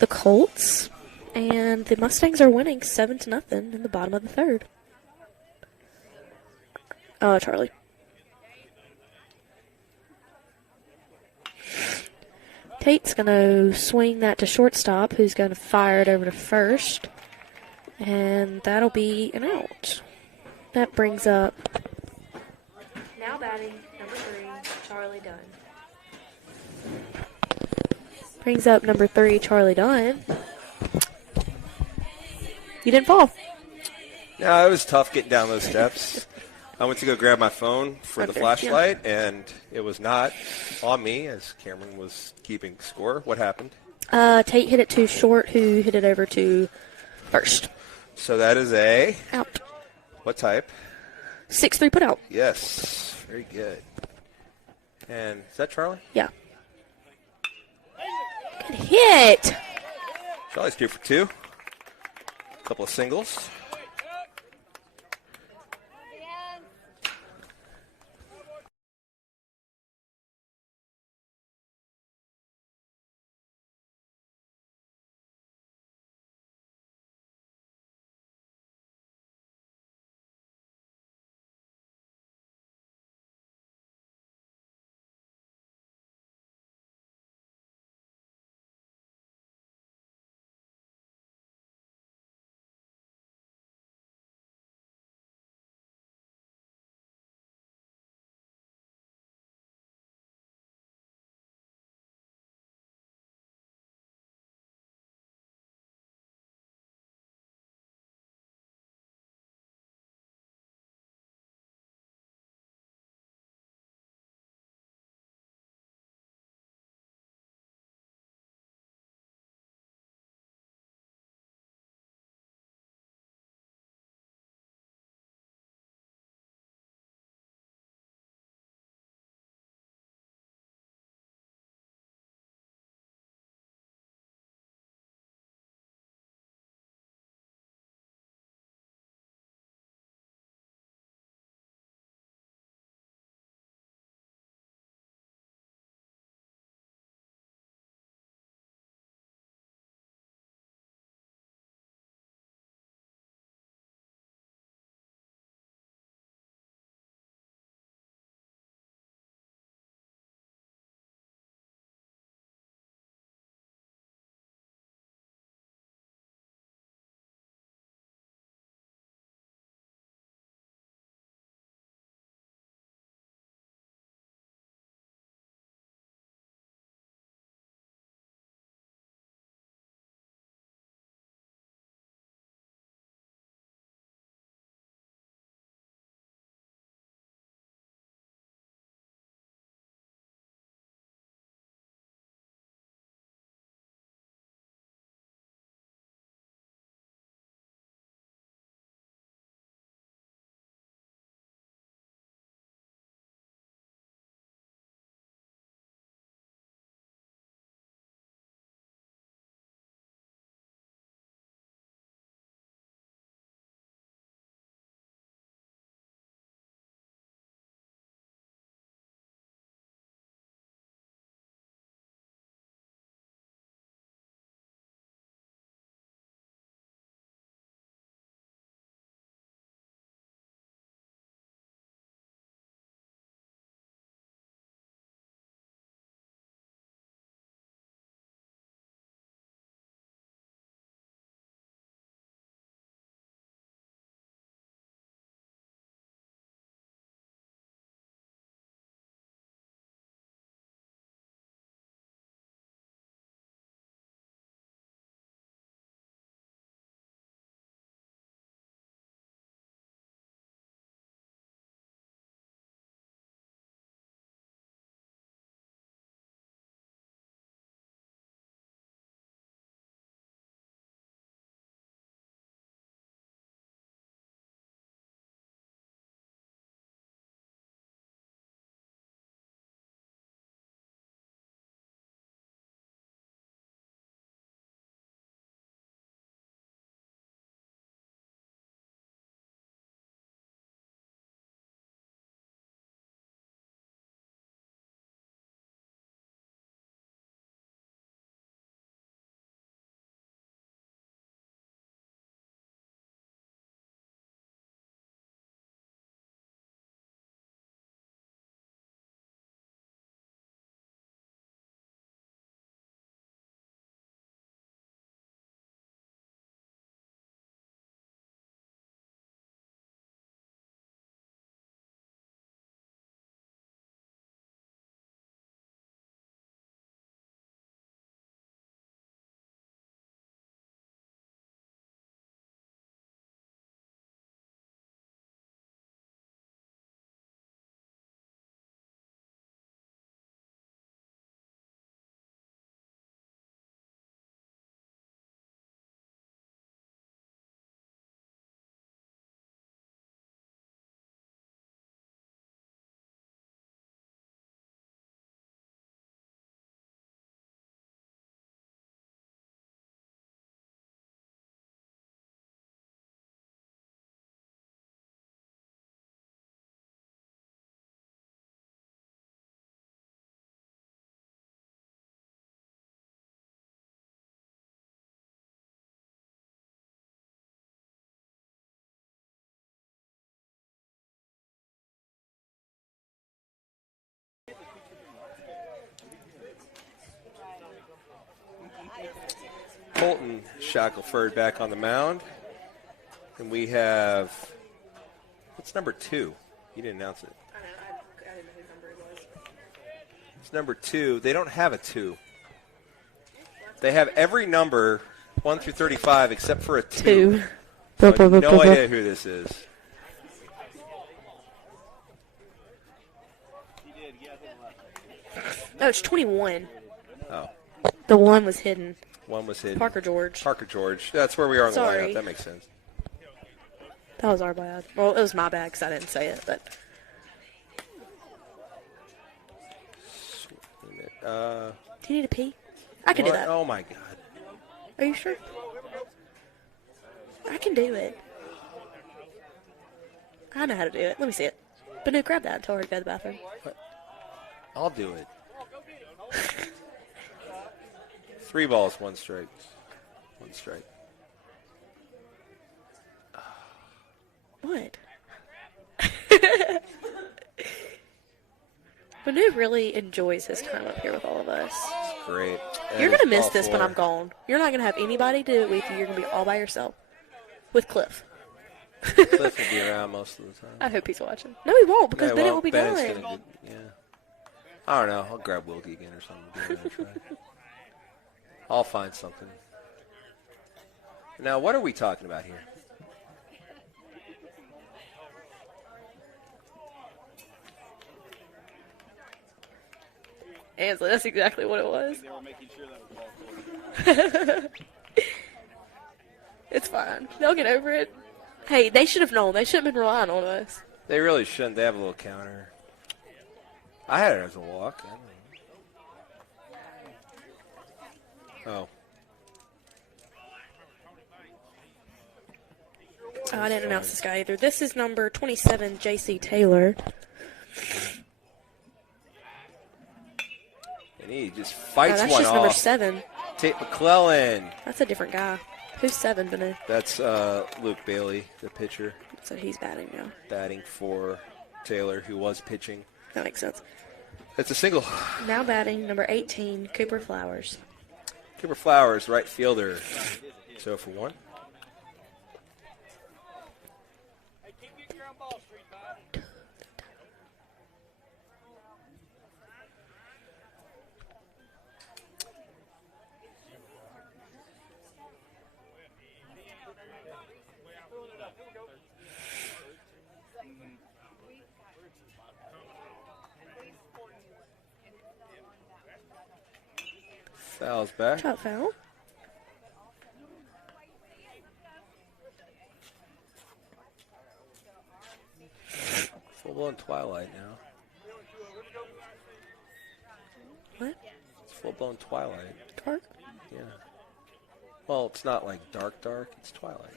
the Colts. And the Mustangs are winning 7-0 in the bottom of the third. Charlie. Tate's going to swing that to shortstop, who's going to fire it over to first. And that'll be an out. That brings up, now batting, number 3, Charlie Dunn. Brings up number 3, Charlie Dunn. You didn't fall. No, it was tough getting down those steps. I went to go grab my phone for the flashlight, and it was not on me as Cameron was keeping score. What happened? Tate hit it to short, who hit it over to first. So that is a... Out. What type? 6-3 put out. Yes. Very good. And is that Charlie? Yeah. Good hit. Charlie's 2 for 2. A couple of singles. Colton Shackelford back on the mound. And we have, what's number 2? You didn't announce it. I didn't know whose number it was. It's number 2. They don't have a 2. They have every number 1 through 35 except for a 2. So I have no idea who this is. Oh, it's 21. Oh. The one was hidden. One was hidden. Parker George. Parker George. That's where we are in the Sorry. lineup. That makes sense. That was our bad. Well, it was my bad because I didn't say it, but. Wait a minute. Do you need to pee? I can do that. Oh, my God. Are you sure? I can do it. I know how to do it. Let me see it. But no, grab that until I go to the bathroom. I'll do it. 3 balls, 1 strike. 1 strike. What? Manu really enjoys his time up here with all of us. It's great. You're going to miss this when I'm gone. You're not going to have anybody do it with you. You're going to be all by yourself. With Cliff. Cliff will be around most of the time. I hope he's watching. No, he won't, because No, Bennett will be Bennett's gone. gonna yeah. I don't know. I'll grab Wilkie again or something. Give it a try. I'll find something. Now, what are we talking about here? Ansley, that's exactly what it was. They were making sure that was It's fine. They'll get over it. Hey, they should have known. They shouldn't have been relying on us. They really shouldn't. They have a little counter. I had it as a walk. I don't know. Oh. Oh, I didn't announce this guy either. This is number 27, J.C. Taylor. And he just fights that's one just off. number 7. Tate McClellan. That's a different guy. Who's 7, Banu? That's Luke Bailey, the pitcher, So he's batting now. batting for Taylor, who was pitching. That makes sense. It's a single. Now batting, number 18, Cooper Flowers. Cooper Flowers, right fielder. 0 for 1. hey, keep getting your own ball, Street Bud. Fouls back. Shot foul. Full-blown twilight now. What? It's full-blown twilight. Dark? Yeah. Well, it's not like dark, it's twilight.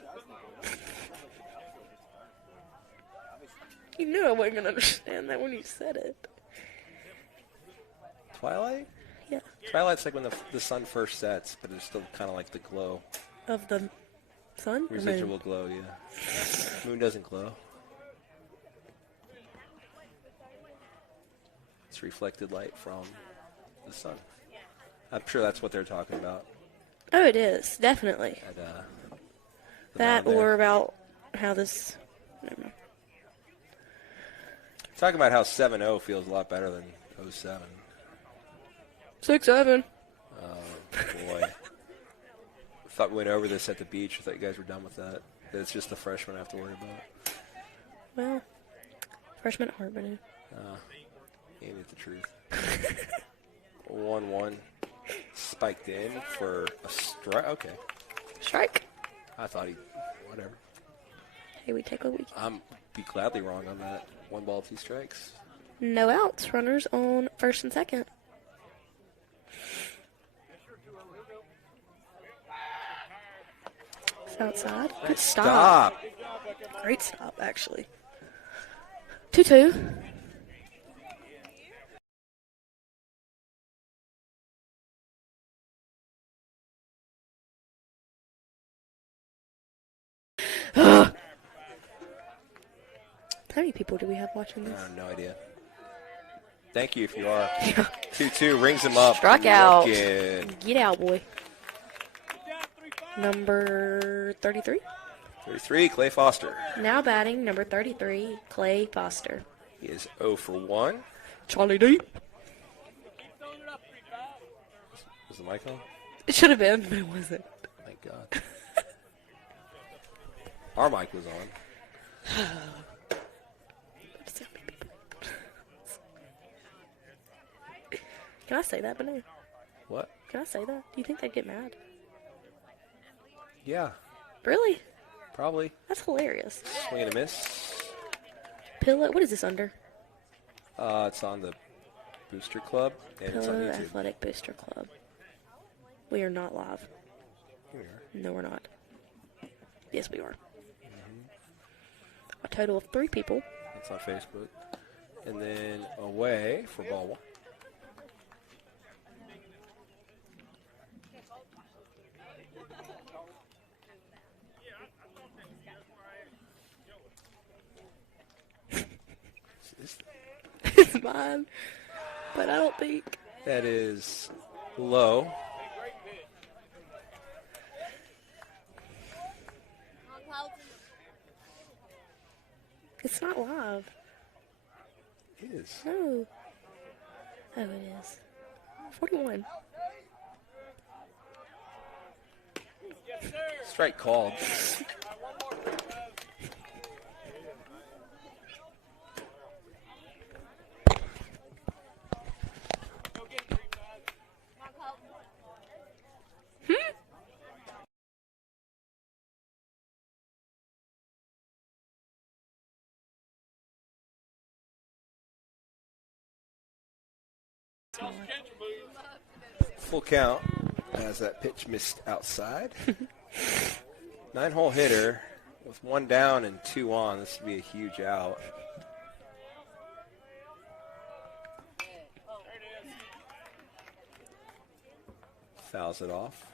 You knew I wasn't going to understand that when you said it. Twilight? Yeah. Twilight's like when the sun first sets, but it's still kind of like the glow. Of the sun? Or moon? Residual glow, yeah. Moon doesn't glow. It's reflected light from the sun. I'm sure that's what they're talking about. Oh, it is. Definitely. At, the That mound there. or about how this... Never mind. Talking about how 7-0 feels a lot better than 07. 6-7. Oh, boy. I thought we went over this at the beach. I thought you guys were done with that. That it's just the freshmen I have to worry about. Well, freshman at Harbin. Ain't it the truth? 1-1. Spiked in for a strike. Okay. Strike. I thought he... Whatever. Hey, we take a week. I'm be gladly wrong on that. 1 ball, 2 strikes. No outs. Runners on first and second. It's outside. Good stop. Great stop, actually. 2-2. How many people do we have watching I this? have no idea. Thank you if you are. 2-2 rings him up. Struck out. Looking. Get out, boy. number 33. 33, Clay Foster. Now batting number 33, Clay Foster. He is 0 for 1. Charlie D. Was the mic on? It should have been, but it wasn't. Thank God. Our mic was on. Can I say that, Banu? What? Can I say that? Do you think they'd get mad? Yeah, Really? probably. That's hilarious. Swing and a miss. Pillow, what is this under? It's on the Booster Club, and it's on Pillow YouTube. Athletic Booster Club. We are not live. Here we are. No, we're not. Yes, we are. A total of 3 people. It's on Facebook. And then away for ball 1. It's mine. But I don't think. That is low. It's not live. It is. No. Oh, it is. 41. Strike called. Full count as that pitch missed outside. 9-hole hitter with 1 down and 2 on. This would be a huge out. Fouls it off.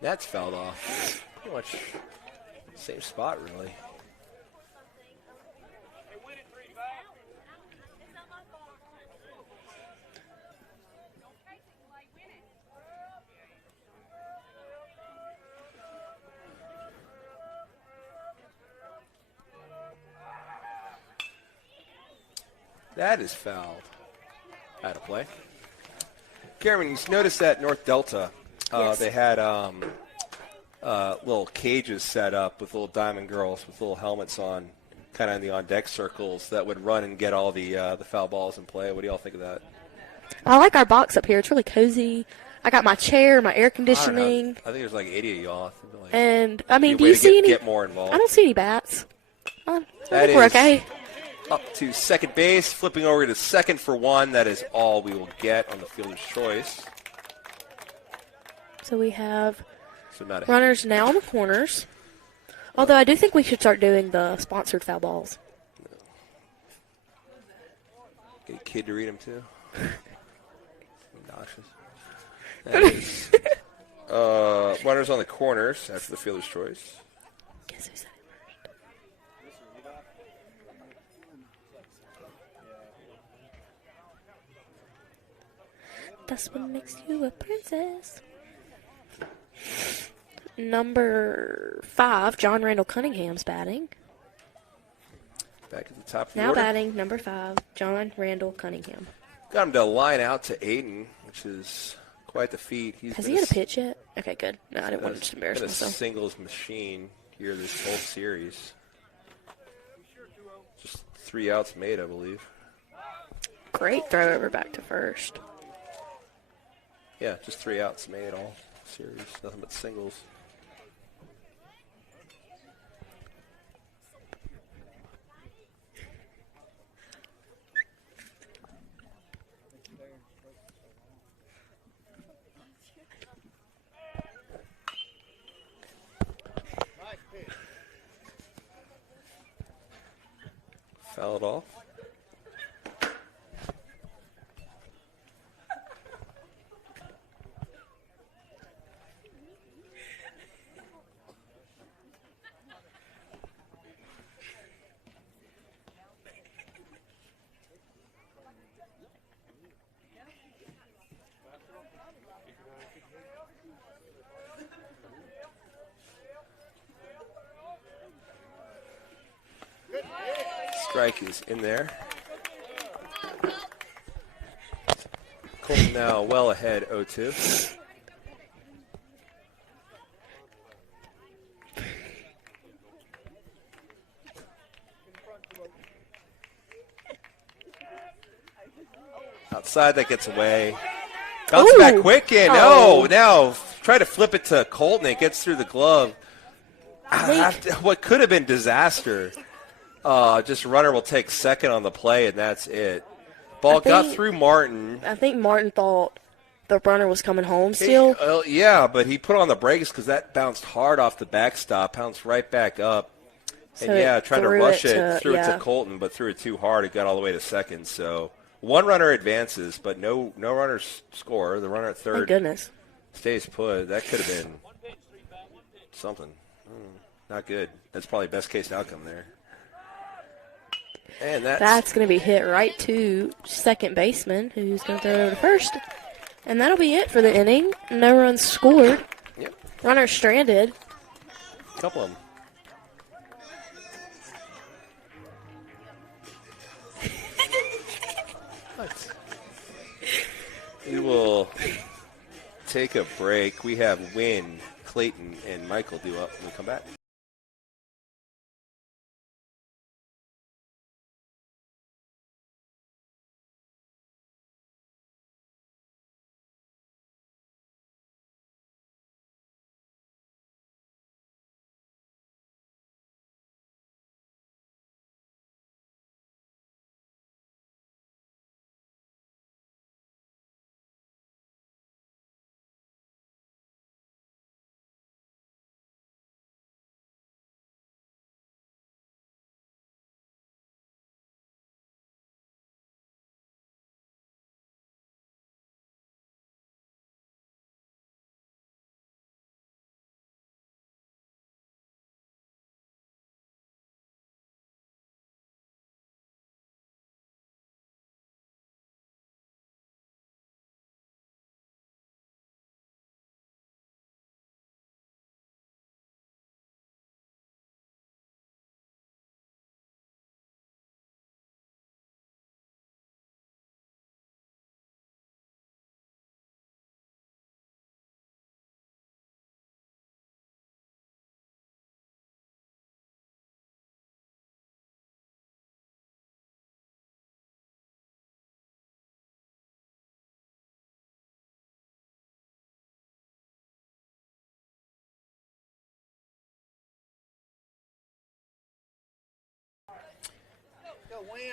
That's fouled off. Pretty much same spot, really. That is fouled. Out of play. Cameron, you noticed that North Delta, Yes. they had little cages set up with little diamond girls with little helmets on, kind of in the on-deck circles that would run and get all the foul balls in play. What do y'all think of that? I like our box up here. It's really cozy. I got my chair, my air I don't know. conditioning. I think there's like 80 of y'all. I think like, And, I mean, be a do way you to see any? get more involved. I don't see any bats. I That think we're is- okay. Up to second base, flipping over to second for 1. That is all we will get on the fielder's choice. So we have So not a runners now in the corners. Although I do think we should start doing the sponsored foul balls. Get a kid to read them too. Obnoxious. That is, runners on the corners after the fielder's choice. Guess who said it first? That's what makes you a princess. Number 5, John Randall Cunningham's batting. Back at the top of the Now order. batting, number 5, John Randall Cunningham. Got him to line out to Aiden, which is quite the feat. Has he had a pitch yet? Okay, good. No, I didn't want to just embarrass been a myself. singles machine here this whole series. Just 3 outs made, I believe. Great throw over back to first. Yeah, just 3 outs made all series. Nothing but singles. Foul it off. Strike is in there. Colton now well ahead, 0-2. Outside, that gets away. Bounce back quick in. Oh. Oh, now try to flip it to Colton. It gets through the glove. What could have been disaster. Just runner will take second on the play, and that's it. Ball got through Martin. I think Martin thought the runner was coming home still. Yeah, but he put on the brakes because that bounced hard off the backstop, bounced right back up. So and, tried to rush it, threw it yeah. to Colton, but threw it too hard. It got all the way to second. So one runner advances, but no runners score. The runner at third Thank goodness. stays put. That could have been something. Not good. That's probably best case outcome there. And that's going to be hit right to second baseman, who's going to throw it over to first. And that'll be it for the inning. No runs scored. Yep. Runner stranded. A couple of them. We will take a break. We have Wynn, Clayton, and Michael due up when we come back.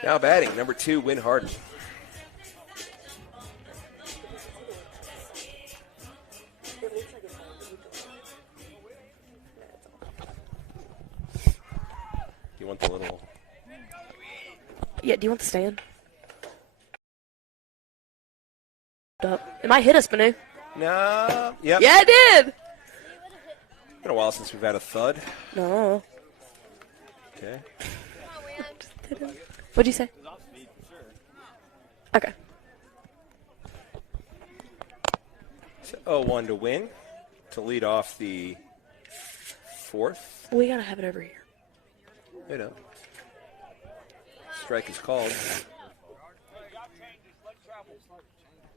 Now batting, number 2, Wynn Harden. You want the little... Yeah, do you want the stand? Up. It might hit us, Manu. No. Yep. Yeah, it did. Been a while since we've had a thud. No. Okay. What'd you say? Okay. So 0-1 to Wynn to lead off the fourth. We gotta have it over here. You know. Strike is called.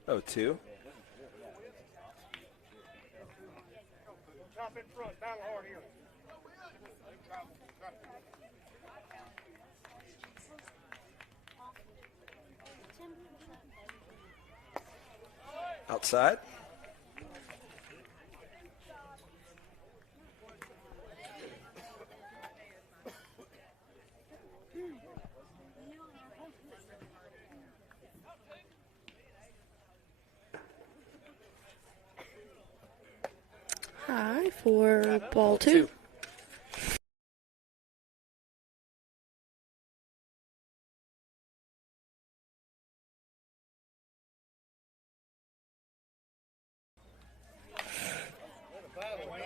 0-2. Top in front, battle hard here. Outside. High for ball 2.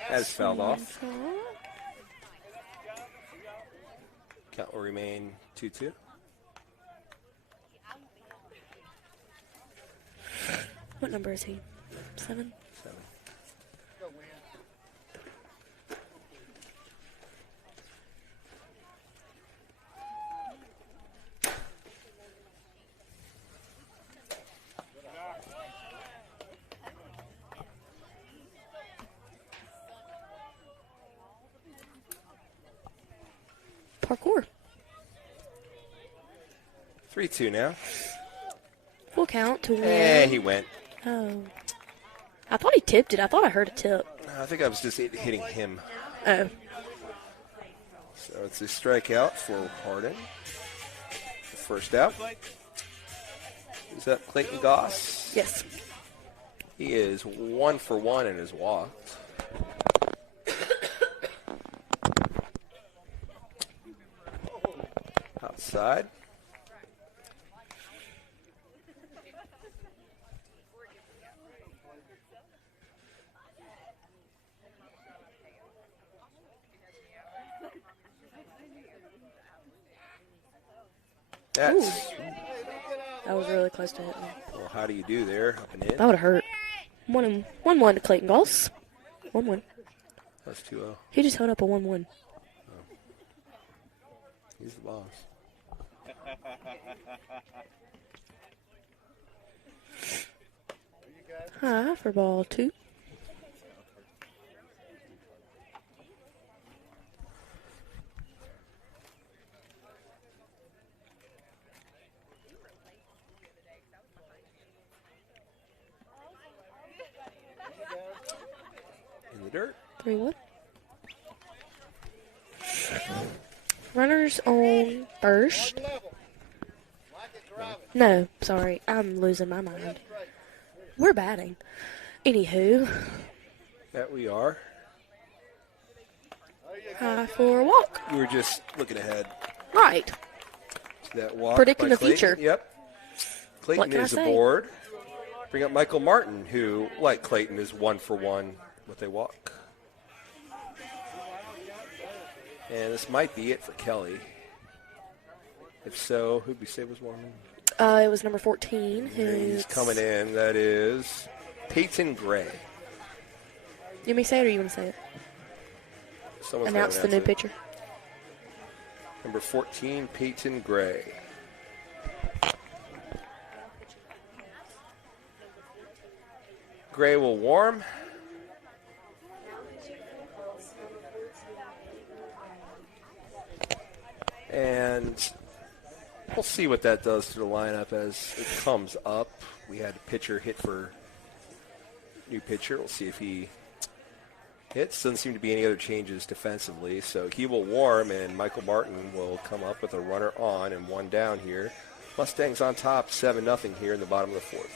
Has fouled off. Count will remain 2-2. What number is he? 7? 7. parkour. 3-2 now. Full count to win. Eh, he went. Oh. I thought he tipped it. I thought I heard a tip. I think I was just hitting him. Oh. So it's a strikeout for Hardin. The first out. Is that Clayton Goss? Yes. He is 1 for 1 and is walked. Outside. That's, That was really close to hitting me. well, how do you do there? Up and in. That would have hurt. 1-1 to Clayton Goss. 1-1. That's 2-0. He just held up a 1-1. He's the boss. High for ball 2. In the dirt. 3-1. Runners on first. No, sorry. I'm losing my mind. We're batting. Anywho, That we are. high for a walk. You were just looking ahead. Right. To that walk Predicting by the Clayton. future. Yep. Clayton What can I is say? aboard. Bring up Michael Martin, who, like Clayton, is 1 for 1 with a walk. And this might be it for Kelly. If so, who'd we say was warming? It was number 14. He's coming in. That is Peyton Gray. You want me to say it or you want to say it? Someone's gonna Announce the new it. pitcher. Number 14, Peyton Gray. Gray will warm. And we'll see what that does to the lineup as it comes up. We had a pitcher hit for new pitcher. We'll see if he hits. Doesn't seem to be any other changes defensively. So he will warm, and Michael Martin will come up with a runner on and 1 down here. Mustangs on top, 7-0 here in the bottom of the 4th.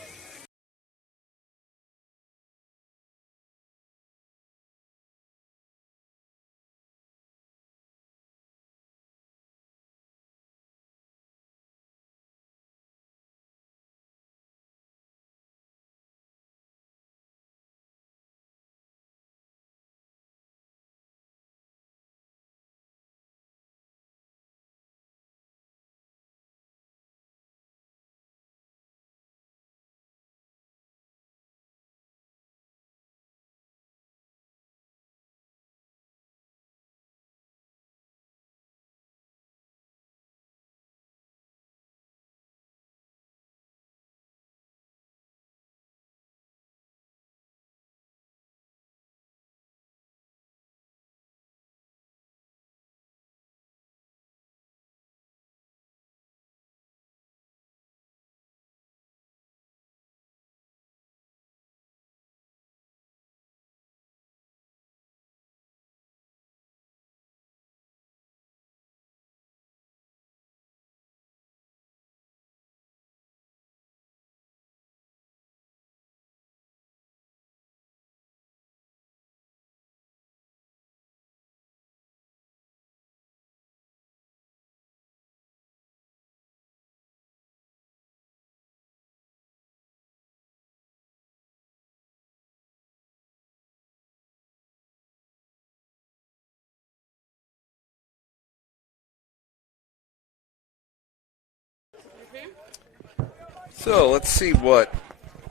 So let's see what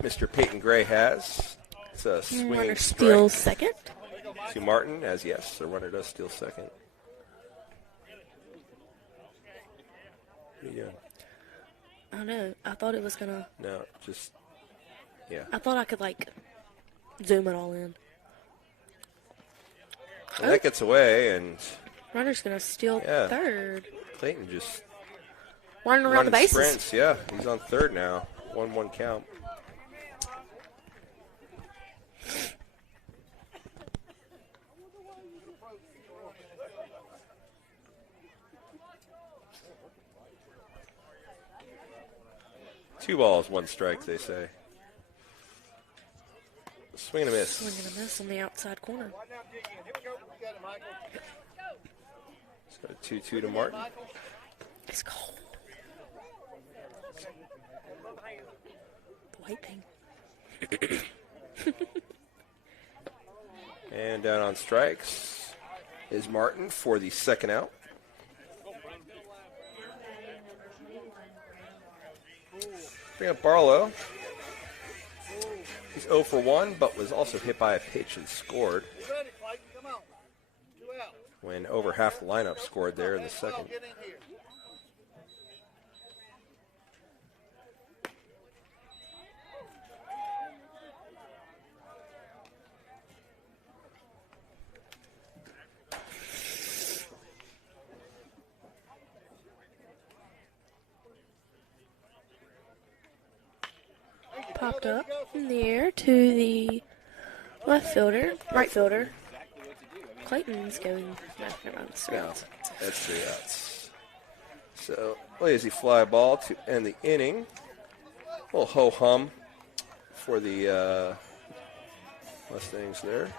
Mr. Peyton Gray has. It's a swinging Runner strike steals second. to Martin, as yes, the runner does steal second. What are you doing? I don't know. I thought it was going to... No, just, yeah. I thought I could, zoom it all in. And that gets away, and Runner's going to steal third. Clayton just Running around the bases. Sprints. Yeah, he's on third now. 1-1 count. Two balls, one strike, they say. Swing and a miss. Swing and a miss on the outside corner. It's got a 2-2 to Martin. It's cold. The white thing. And down on strikes is Martin for the second out. Bring up Barlow. He's 0 for 1, but was also hit by a pitch and scored. When over half the lineup scored there in the second. Popped up in the air to the left fielder, right fielder. Clayton's going back around the circle. That's 3 outs. So, lazy fly ball to end the inning. A little ho-hum for the Mustangs there.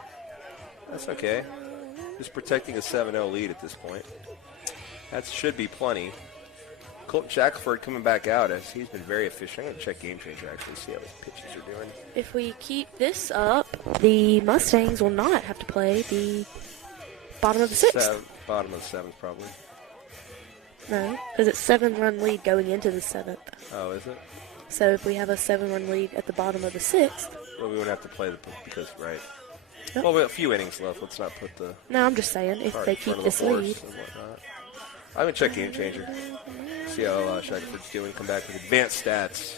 That's okay. Just protecting a 7-0 lead at this point. That should be plenty. Colton Shackelford coming back out as he's been very efficient. I'm going to check Game Changer actually, see how his pitches are doing. If we keep this up, the Mustangs will not have to play the bottom of the sixth. Bottom of the seventh, probably. No, because it's 7-run lead going into the seventh. Oh, is it? So if we have a 7-run lead at the bottom of the sixth. Well, we wouldn't have to play because, right. Yep. Well, we have a few innings left. Let's not put the... No, I'm just saying, if they keep this lead. I'm going to check Game Changer. See how Shackelford's doing. Come back with advanced stats.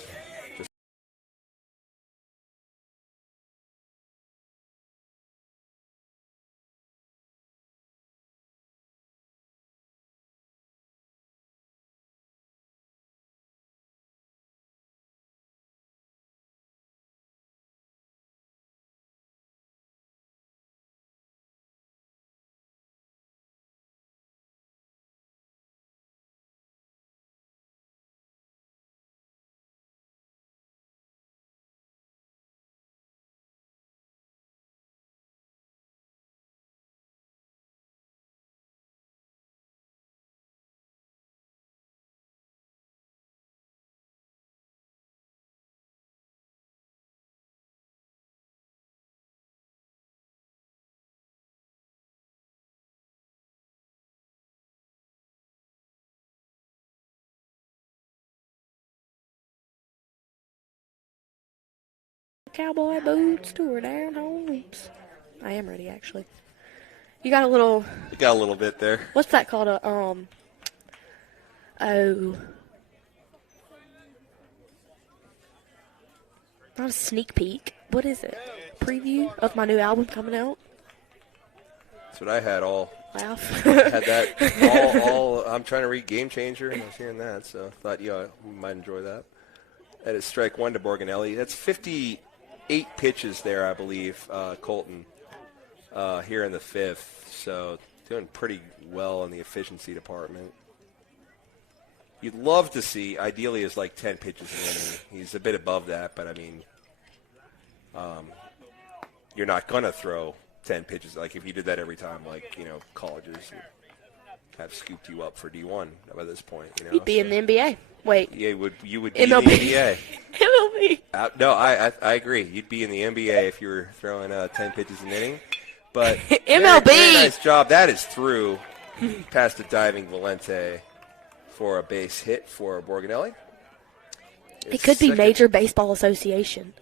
Cowboy boots to her down homes. I am ready, actually. You got a little... You got a little bit there. What's that called? Not a sneak peek. What is it? Preview of my new album coming out? That's what I had all. Laugh. Had that all. I'm trying to read Game Changer, and I was hearing that, so I thought, you might enjoy that. That is strike one to Borganelli. That's 58 pitches there, I believe, Colton, here in the fifth. So doing pretty well in the efficiency department. You'd love to see, ideally, is like 10 pitches in the inning. He's a bit above that, but I mean, you're not going to throw 10 pitches. Like if you did that every time, like, colleges have scooped you up for D1 by this point. You'd be in the NBA. Wait. Yeah, you would be MLB. in the NBA. MLB. No, I agree. You'd be in the NBA if you were throwing 10 pitches an inning. But MLB. Very nice job. That is through past a diving Valente for a base hit for Borganelli. It could be Major Baseball Association.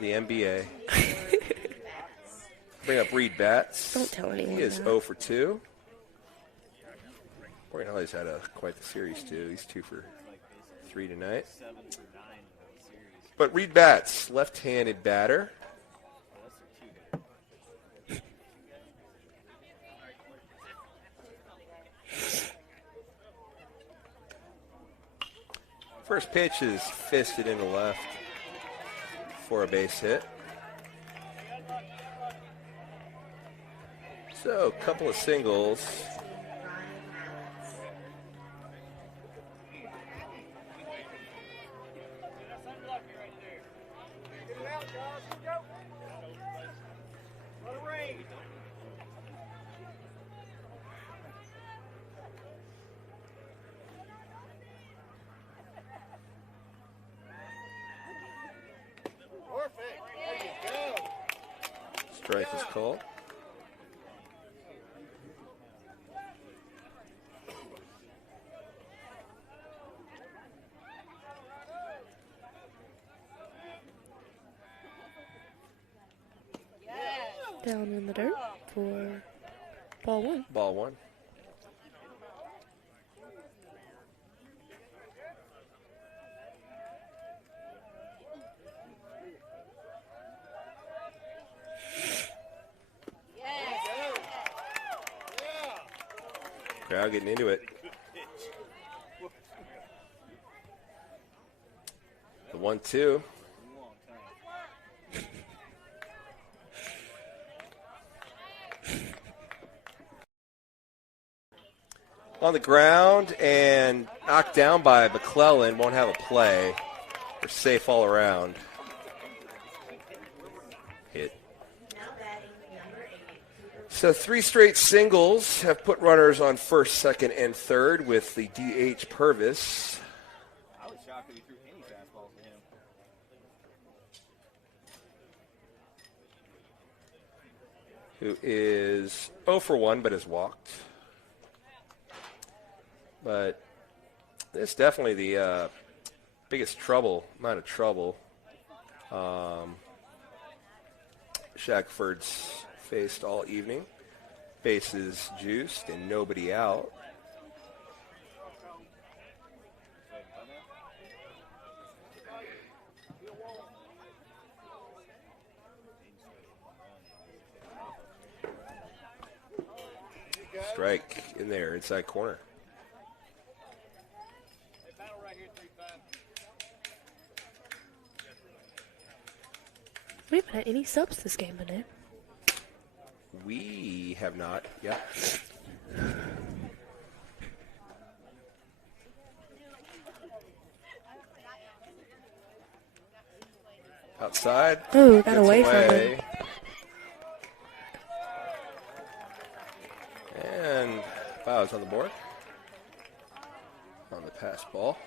The NBA. Bring up Reed Batts. Don't tell anyone. He is that. 0 for 2. Borganelli's had quite the series, too. He's 2 for 3 tonight. But Reed Batts, left-handed batter. First pitch is fisted into left for a base hit. So, a couple of singles. Strike is called. Down in the dirt for ball one. Ball one. Crowd getting into it. The 1-2. On the ground and knocked down by McClellan. Won't have a play. They're safe all around. Hit. So 3 straight singles have put runners on first, second, and third with the DH Purvis. I was shocked that he threw any fastballs to him. Who is 0 for 1 but has walked. But this is definitely the biggest trouble, amount of trouble Shackford's faced all evening. Bases juiced and nobody out. Strike in there, inside corner. We haven't had any subs this game, Banu. We have not. Yeah. Outside. Oh, got Gets away from him. And Bayou's on the board. On the pass ball.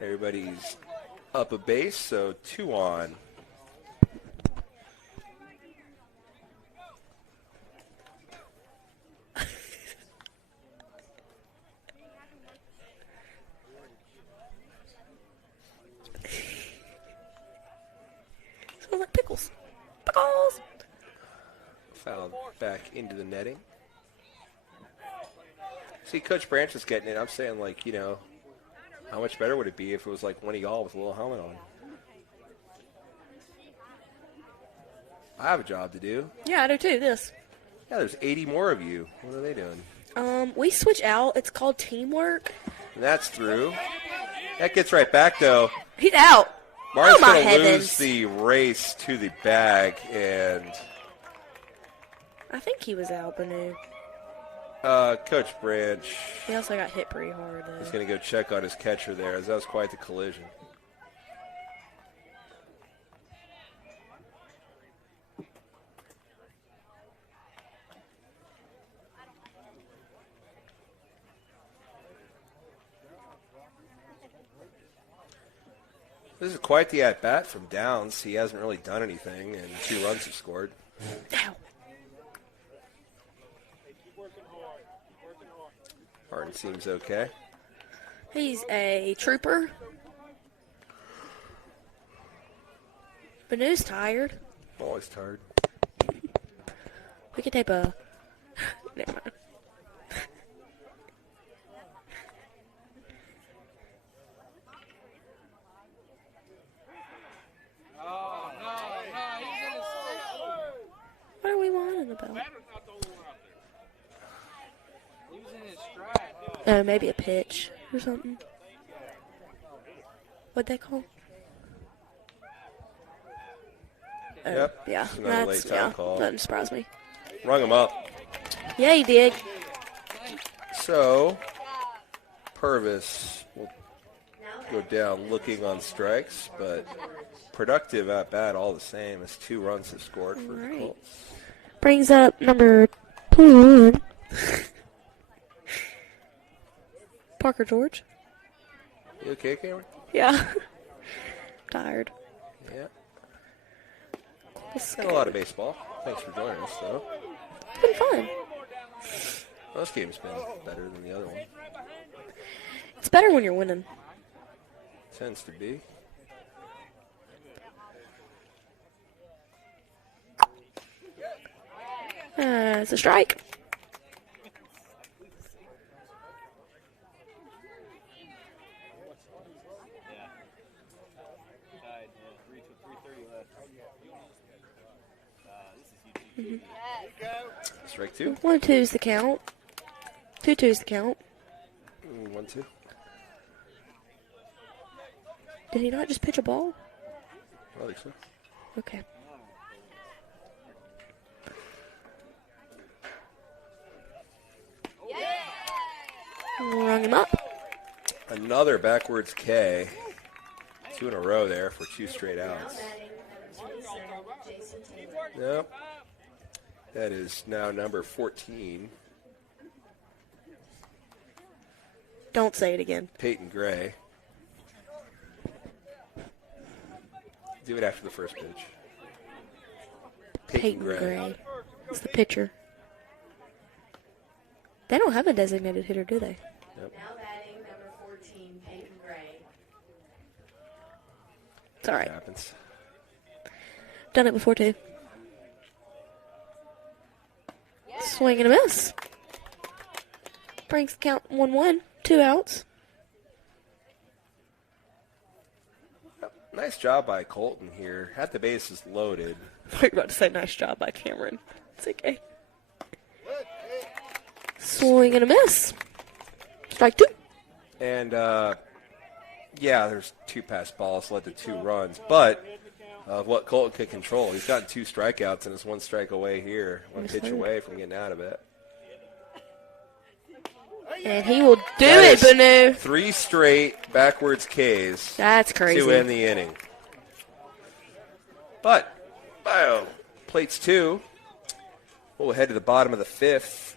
Everybody's up a base, so 2 on. Smells like pickles. Pickles! Fouled back into the netting. See, Coach Branch is getting it. I'm saying, like, you know, how much better would it be if it was like one of y'all with a little helmet on? I have a job to do. Yeah, I do too, this. Yeah, there's 80 more of you. What are they doing? We switch out. It's called teamwork. And that's through. That gets right back, though. He's out. Mark's Oh, my going to lose heavens. the race to the bag, and I think he was out, Banu. Coach Branch He also got hit pretty hard, is though. going to go check on his catcher there, as that was quite the collision. This is quite the at-bat from Downs. He hasn't really done anything, and 2 runs have scored. Ow. Martin seems okay. He's a trooper. Banu's tired. Always tired. We could tape a... Never mind. What are we whining about? Batter's not the only one out there. He was Maybe a pitch or something. What'd they call? Yep. Yeah, Just another late time call. doesn't surprise me. Rung him up. Yeah, he did. So, Purvis will go down looking on strikes, but productive at bat all the same as 2 runs have scored for the Colts. Brings up number 2. Parker George. You okay, Cameron? Yeah. Tired. Yeah. Got a lot of baseball. Thanks for joining us, though. It's been fun. Well, this game's been better than the other one. It's better when you're winning. Tends to be. It's a strike. Tied, 3:30 left. Strike 2. 1-2's the count. 2-2's the count. 1-2. Did he not just pitch a ball? I think so. Okay. Rung him up. Another backwards K. 2 in a row there for 2 straight outs. Yep. That is now number 14. Don't say it again. Peyton Gray. Do it after the first pitch. Peyton Gray. It's the pitcher. They don't have a designated hitter, do they? Yep. Now batting number 14, Peyton Gray. It's all right. It happens. Done it before, too. Swing and a miss. Brings the count 1-1. 2 outs. Nice job by Colton here. Had the bases loaded. We're about to say nice job by Cameron. It's okay. Swing and a miss. Strike 2. And, yeah, there's 2 passed balls, led to 2 runs. But what Colton could control. He's gotten 2 strikeouts and is 1 strike away here. 1 pitch away from getting out of it. And he will do it, Banu. 3 straight backwards Ks. That's crazy. To end the inning. But, Bayou plates 2. We'll head to the bottom of the 5th.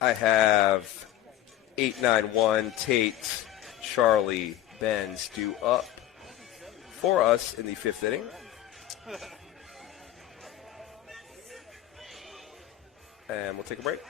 I have 8-9-1 Tate, Charlie, Benz due up for us in the 5th inning. And we'll take a break.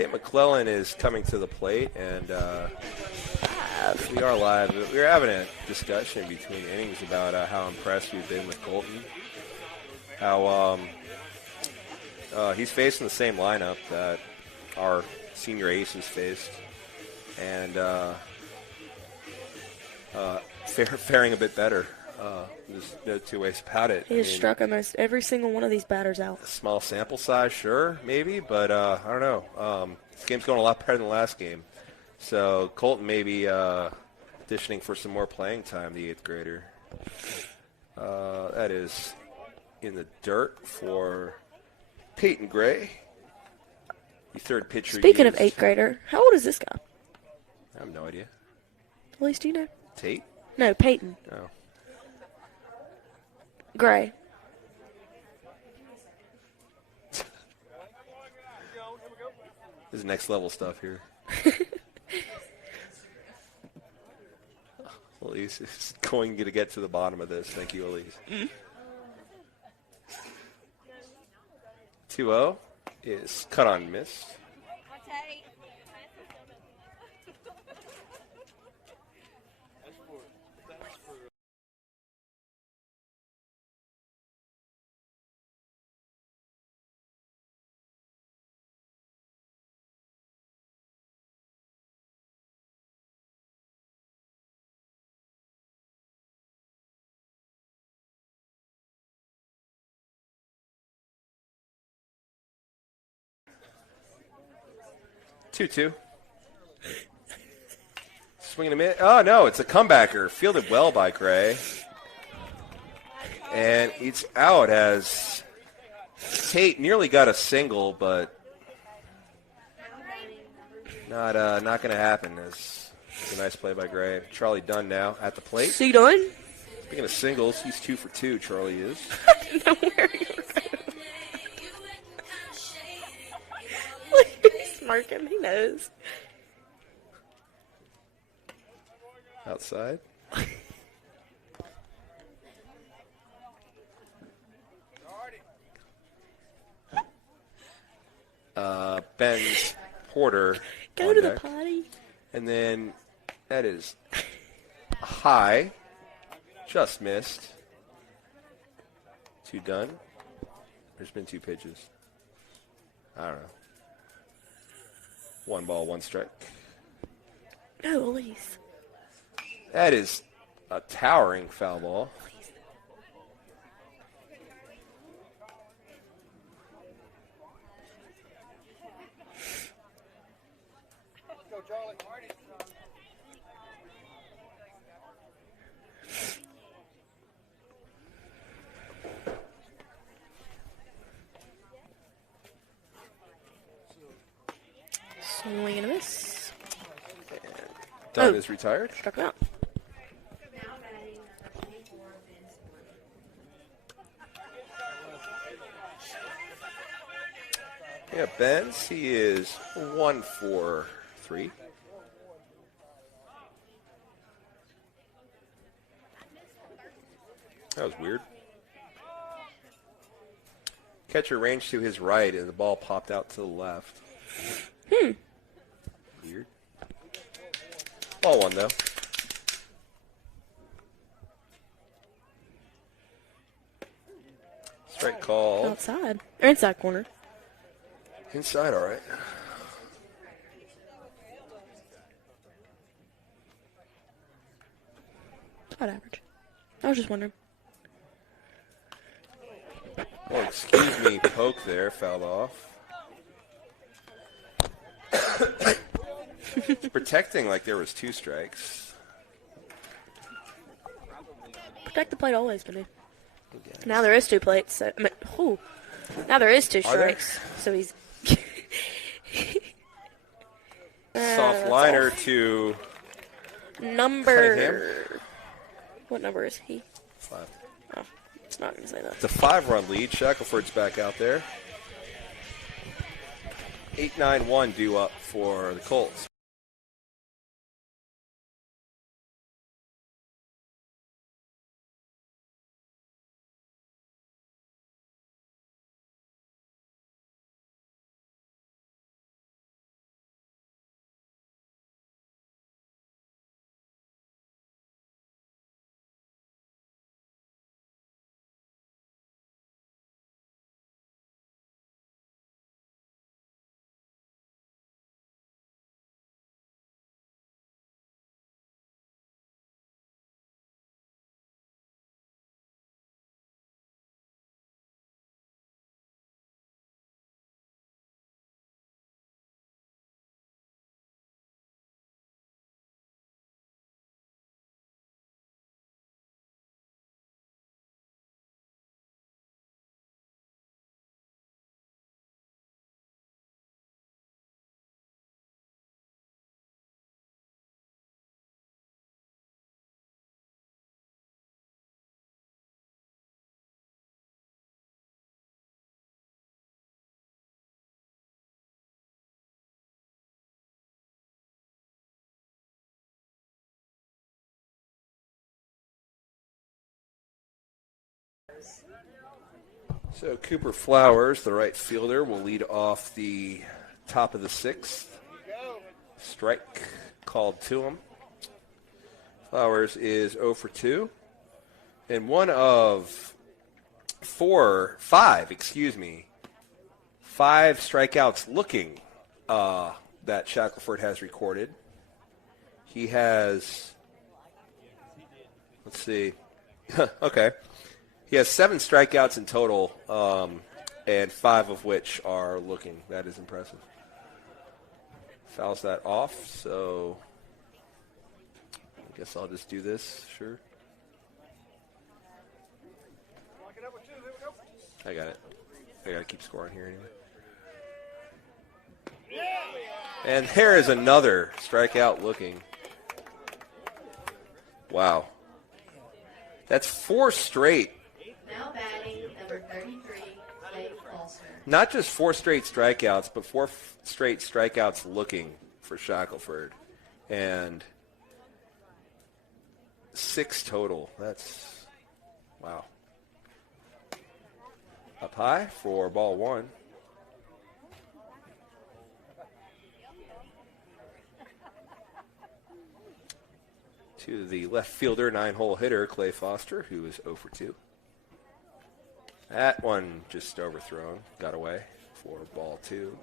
Tate McClellan is coming to the plate, and we are live. We were having a discussion between innings about how impressed we've been with Colton. How he's facing the same lineup that our senior aces faced, and faring a bit better. There's no two ways about it. He has struck almost every single one of these batters out. Small sample size, sure, maybe, but I don't know. This game's going a lot better than the last game. So Colton may be auditioning for some more playing time, the 8th grader. That is in the dirt for Peyton Gray, the third pitcher. Speaking used. of 8th grader, how old is this guy? I have no idea. At least you know. Tate? No, Peyton. No. Gray. This is next level stuff here. Elise is going to get to the bottom of this. Thank you, Elise. 2-0 is cut on miss. 2-2. Swinging a minute. Oh, no, it's a comebacker. Fielded well by Gray. And it's out as Tate nearly got a single, but not going to happen. It's a nice play by Gray. Charlie Dunn now at the plate. See done? Speaking of singles, he's 2 for 2, Charlie is. I didn't know where you were going. Look, he's smirking. He knows. Outside. Ben's Porter. Go to the potty. And then that is high. Just missed. 2 done. There's been 2 pitches. I don't know. 1 ball, 1 strike. No, Elise. That is a towering foul ball. Go, Charlie. Swing and a miss. Dunn is retired. Struck him out. Now batting number 24, Ben Sport. Yeah, Benz, he is 1 for 3. That was weird. Catcher ranged to his right, and the ball popped out to the left. Weird. Ball 1, though. Strike call. Outside. Or inside corner. Inside, all right. About average. I was just wondering. Oh, excuse me, poke there, fouled off. Protecting like there was 2 strikes. Protect the plate always, buddy. Now there is 2 plates. So, I mean, now there is 2 Are there? strikes. So he's Soft liner to number. Cunningham. What number is he? 5. Oh, it's not gonna say that. It's a 5-run lead. Shackelford's back out there. 8-9-1 due up for the Colts. Flowers. So Cooper Flowers, the right fielder, will lead off the top of the sixth. Strike called to him. Flowers is 0 for 2. And one of five strikeouts looking that Shackelford has recorded. He has, let's see, okay. He has 7 strikeouts in total, and 5 of which are looking. That is impressive. Fouls that off, so I guess I'll just do this, sure. I got it. I got to keep scoring here anyway. And there is another strikeout looking. Wow. That's 4 straight. Now batting number 33, Blake Foster. Not just 4 straight strikeouts, but 4 straight strikeouts looking for Shackelford. And 6 total. That's, wow. Up high for ball 1. To the left fielder, 9-hole hitter, Clay Foster, who is 0 for 2. That one just overthrown, got away for ball 2.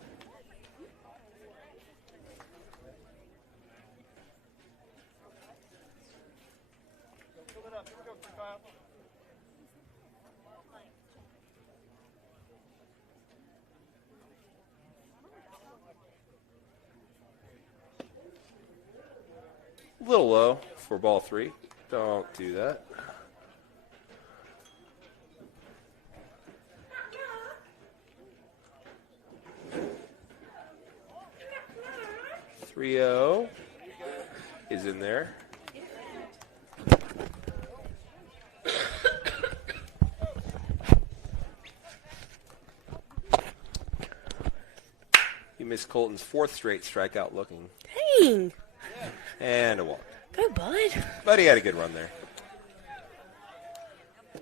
A little low for ball 3. Don't do that. Three-0 is in there. You missed Colton's 4th straight strikeout looking. Dang. And a walk. Go, bud. But he had a good run there.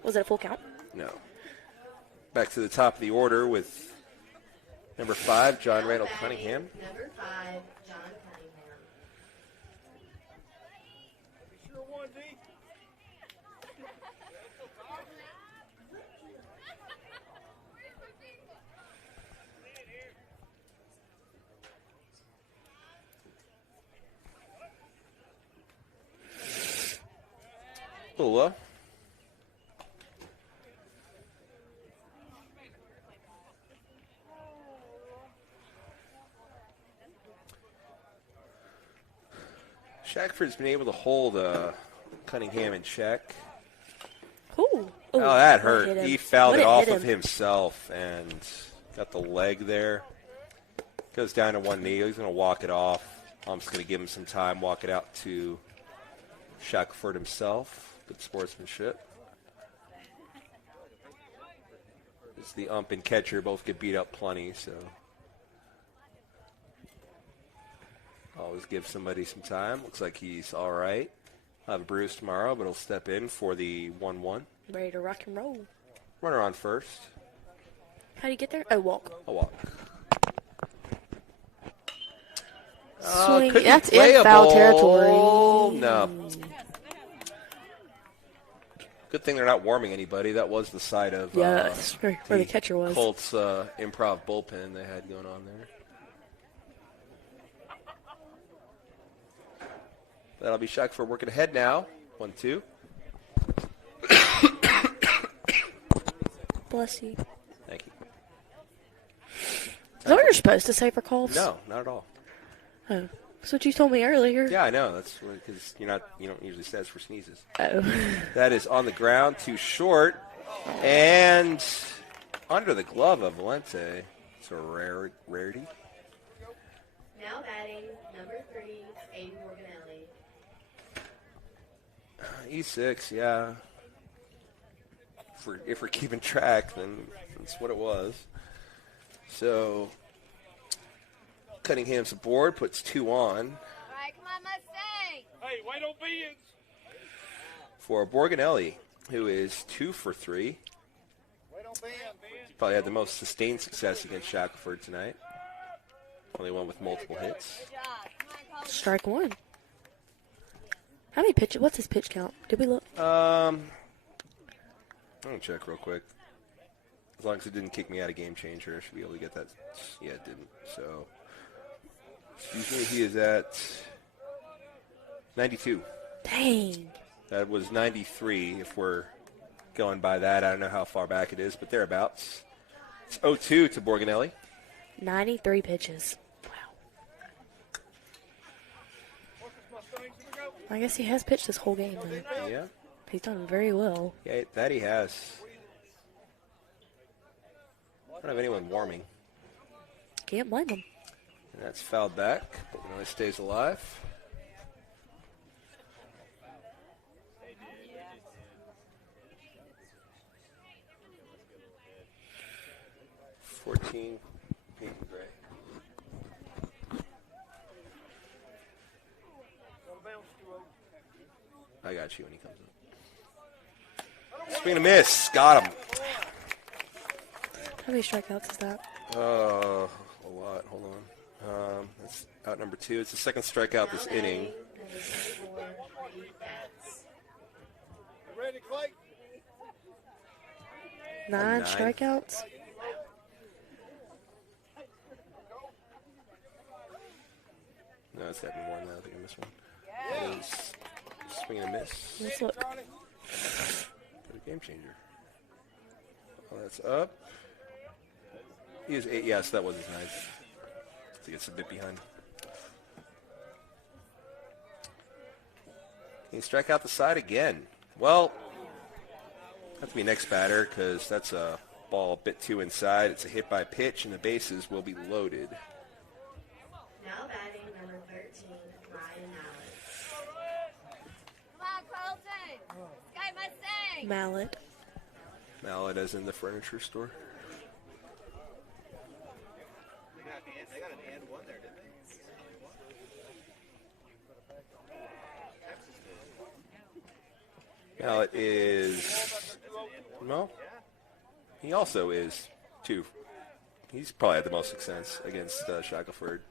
Was it a full count? No. Back to the top of the order with number 5, John Randall Cunningham. Number 5, John Cunningham. Sure one, D. A little low. Shackford's been able to hold Cunningham in check. Ooh. Oh, that hurt. hit him. He fouled What it it off hit of him. himself and got the leg there. Goes down to one knee. He's going to walk it off. I'm just going to give him some time, walk it out to Shackelford himself. Good sportsmanship. It's the ump and catcher both get beat up plenty, so always give somebody some time. Looks like he's all right. I'll have a bruise tomorrow, but he'll step in for the 1-1. Ready to rock and roll. Runner on first. How do you get there? Oh, walk. A walk. Swing. Could be That's in foul territory. No. Good thing they're not warming anybody. That was the side of Yes, where the catcher was. Colts improv bullpen they had going on there. That'll be Shackelford working ahead now. 1-2. Bless you. Thank you. Is that what you're supposed to say for coughs? No, not at all. Oh. That's what you told me earlier. Yeah, I know. That's because you don't usually say it's for sneezes. Oh. That is on the ground, too short, and under the glove of Valente. It's a rarity. Now batting number 3, Aiden Morganelli. E6, yeah. If we're keeping track, then that's what it was. So Cunningham's aboard, puts 2 on All right, come on, Mustang. Hey, wait on beans. for Borganelli, who is 2 for 3. Probably had the most sustained success against Shackelford tonight. Only one with multiple hits. Good job. Come on, Colton. Strike one. How many pitches? What's his pitch count? Did we look? I'm going to check real quick. As long as it didn't kick me out of Game Changer, I should be able to get that. Yeah, it didn't. So, excuse me, he is at 92. Dang. That was 93 if we're going by that. I don't know how far back it is, but thereabouts. It's 0-2 to Borganelli. 93 pitches. Wow. I guess he has pitched this whole game, though. Yeah. He's done very well. Yeah, that he has. I don't have anyone warming. Can't blame him. And that's fouled back. Borganelli stays alive. $14, pink and gray. I got you when he comes up. Swing and a miss. Got him. How many strikeouts is that? A lot. Hold on. That's out number 2. It's the second strikeout this inning. Ready, Clay? 9 9. strikeouts? No, it's happened more than that. I think I missed one. That is swing and a miss. Let's look. Got a Game Changer. Oh, that's up. He is 8. Yes, that was his 9th. I think it's a bit behind. Can he strike out the side again? Well, have to be next batter because that's a ball a bit too inside. It's a hit by pitch, and the bases will be loaded. Now batting number 13, Ryan Mallett. Come on, Colton. Sky Mustang. Mallet. Mallet as in the furniture store. They got an and one there, didn't they? Mallet is, no, he also is 2. He's probably had the most success against Shackelford,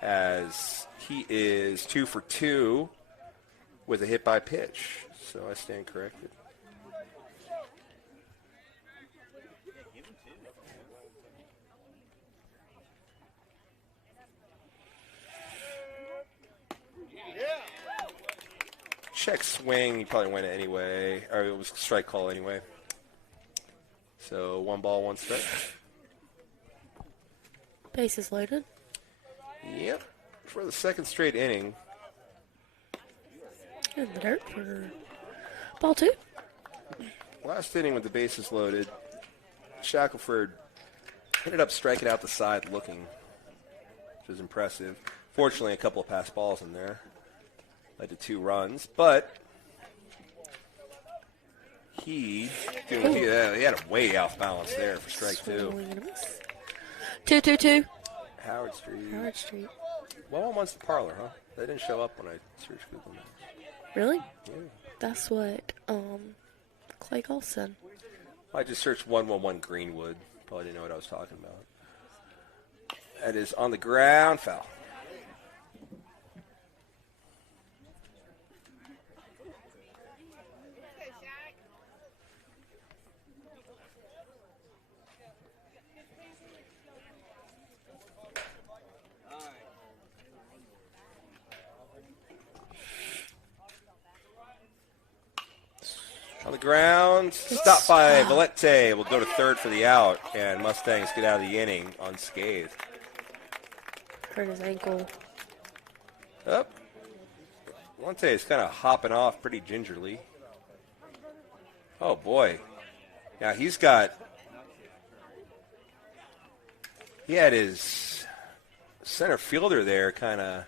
as he is 2 for 2 with a hit by pitch. So I stand corrected. Check swing, he probably went anyway, or it was strike call anyway. So 1 ball, 1 strike. Bases loaded. Yep, for the second straight inning. In the dirt for ball 2. Last inning with the bases loaded, Shackelford ended up striking out the side looking, which was impressive. Fortunately, a couple of pass balls in there led to 2 runs, but he had a way off balance there for strike 2. Swing and a miss. 2-2-2. Howard Street. Howard Street. Well, wants the parlor, huh? They didn't show up when I searched Google Maps. Really? Yeah. That's what Clay Cole said. I just searched 111 Greenwood. Probably didn't know what I was talking about. That is on the ground, foul. On the ground, stopped by Valente. Will go to third for the out, and Mustangs get out of the inning unscathed. Hurt his ankle. Up. Valente is kind of hopping off pretty gingerly. Oh, boy. Now he had his center fielder there kind of.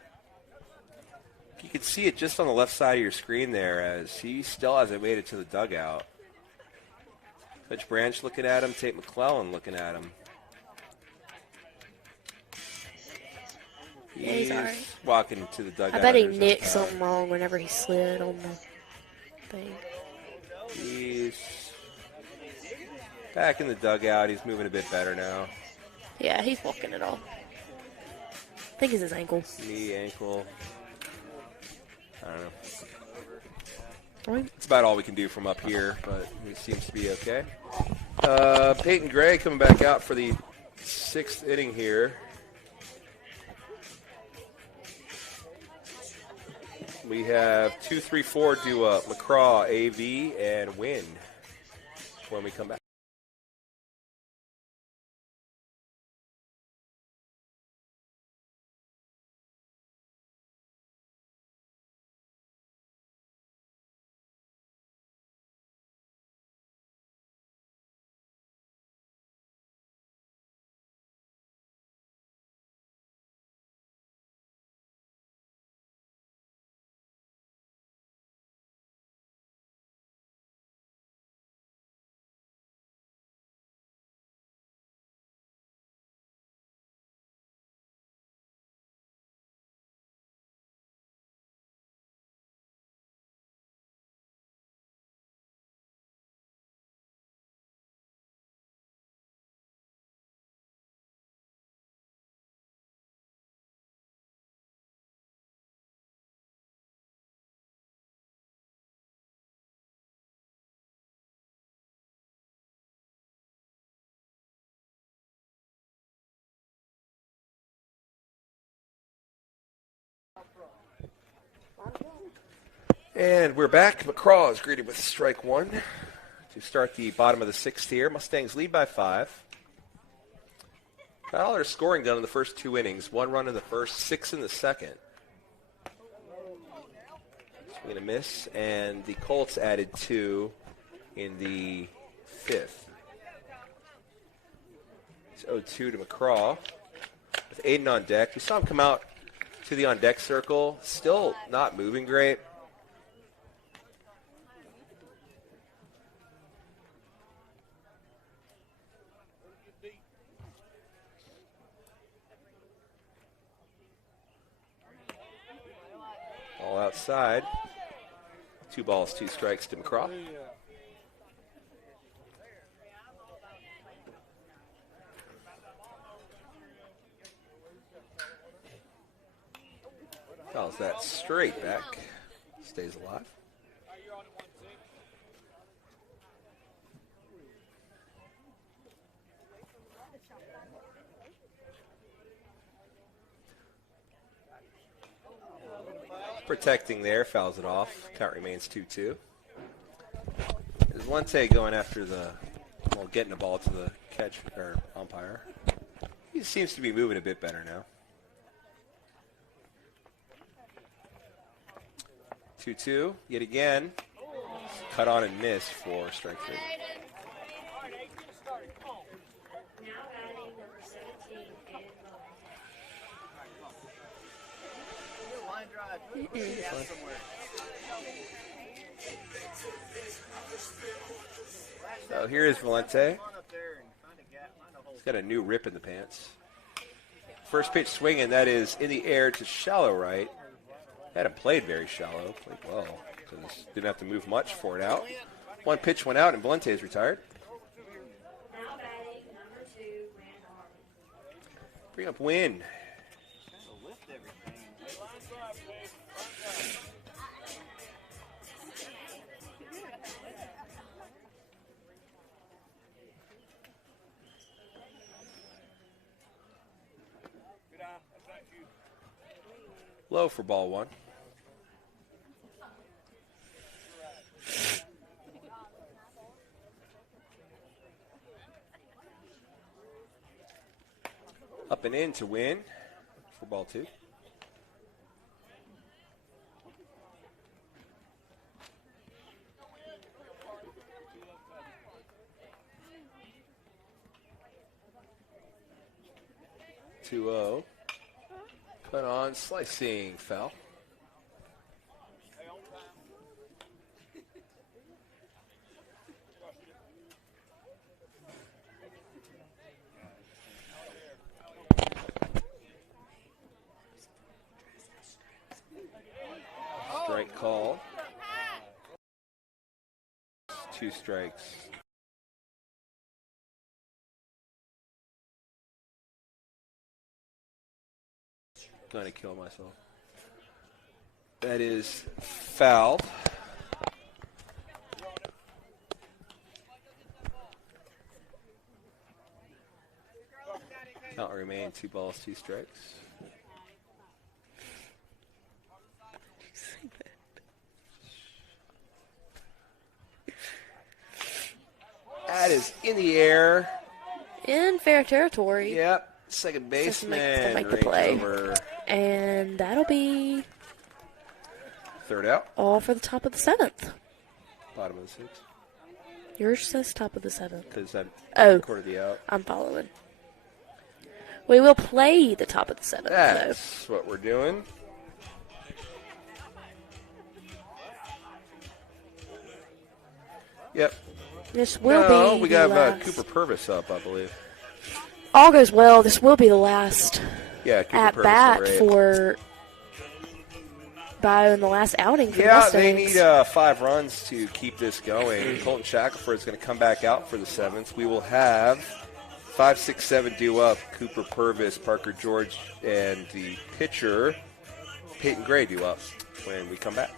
You can see it just on the left side of your screen there as he still hasn't made it to the dugout. Coach Branch looking at him, Tate McClellan looking at him. Yeah, he's all right. Walking to the dugout. I bet he There's no nicked foul. something wrong whenever he slid on the thing. He's Back in the dugout. He's moving a bit better now. Yeah, he's walking it all. I think it's his ankle. Knee, ankle. I don't know. Right. That's about all we can do from up here, but he seems to be okay. Peyton Gray coming back out for the 6th inning here. We have 2, 3, 4 due up. McCraw, AV, and Wynn when we come back. And we're back. McCraw is greeted with strike 1 to start the bottom of the 6th here. Mustangs lead by 5. Got all their scoring done in the first 2 innings. 1 run in the first, 6 in the second. Swing and a miss. And the Colts added 2 in the 5th. It's 0-2 to McCraw with Aiden on deck. We saw him come out to the on-deck circle. Still not moving great. All outside. 2 balls, 2 strikes to McCraw. Fouls that straight back. Stays alive. Protecting there, fouls it off. Count remains 2-2. There's Lente going after getting the ball to the catch or umpire. He seems to be moving a bit better now. 2-2, yet again. Cut on and miss for strike 3. Now batting number 17, Aiden Lowe. Line drive. So here is Valente. He's got a new rip in the pants. First pitch swinging, that is in the air to shallow right. Hadn't played very shallow, played well, because didn't have to move much for it out. 1 pitch went out, and Valente is retired. Now batting number 2, Randall. Bring up Wynn. Low for ball 1. Up and in to Win for ball 2. Two-oh. Cut on, slicing foul. Strike call. 2 strikes. going to kill myself. That is foul. Count remain 2 balls, 2 strikes. That is in the air. In fair territory. Yep. Second baseman. Make the range play. over. And that'll be Third out. all for the top of the 7th. Bottom of the 6th. Yours says top of the 7th. Because I'm Oh, quarter the out. I'm following. We will play the top of the 7th, That's what we're doing. Yep. This will be we the got last. Cooper Purvis up, I believe. All goes well. This will be the last Yeah, Cooper at Purvis bat number 8. for Bayou in the last outing for the Yeah, they Mustangs. need 5 runs to keep this going. Colton Shackelford is going to come back out for the 7th. We will have 5, 6, 7 due up. Cooper Purvis, Parker George, and the pitcher, Peyton Gray, due up when we come back.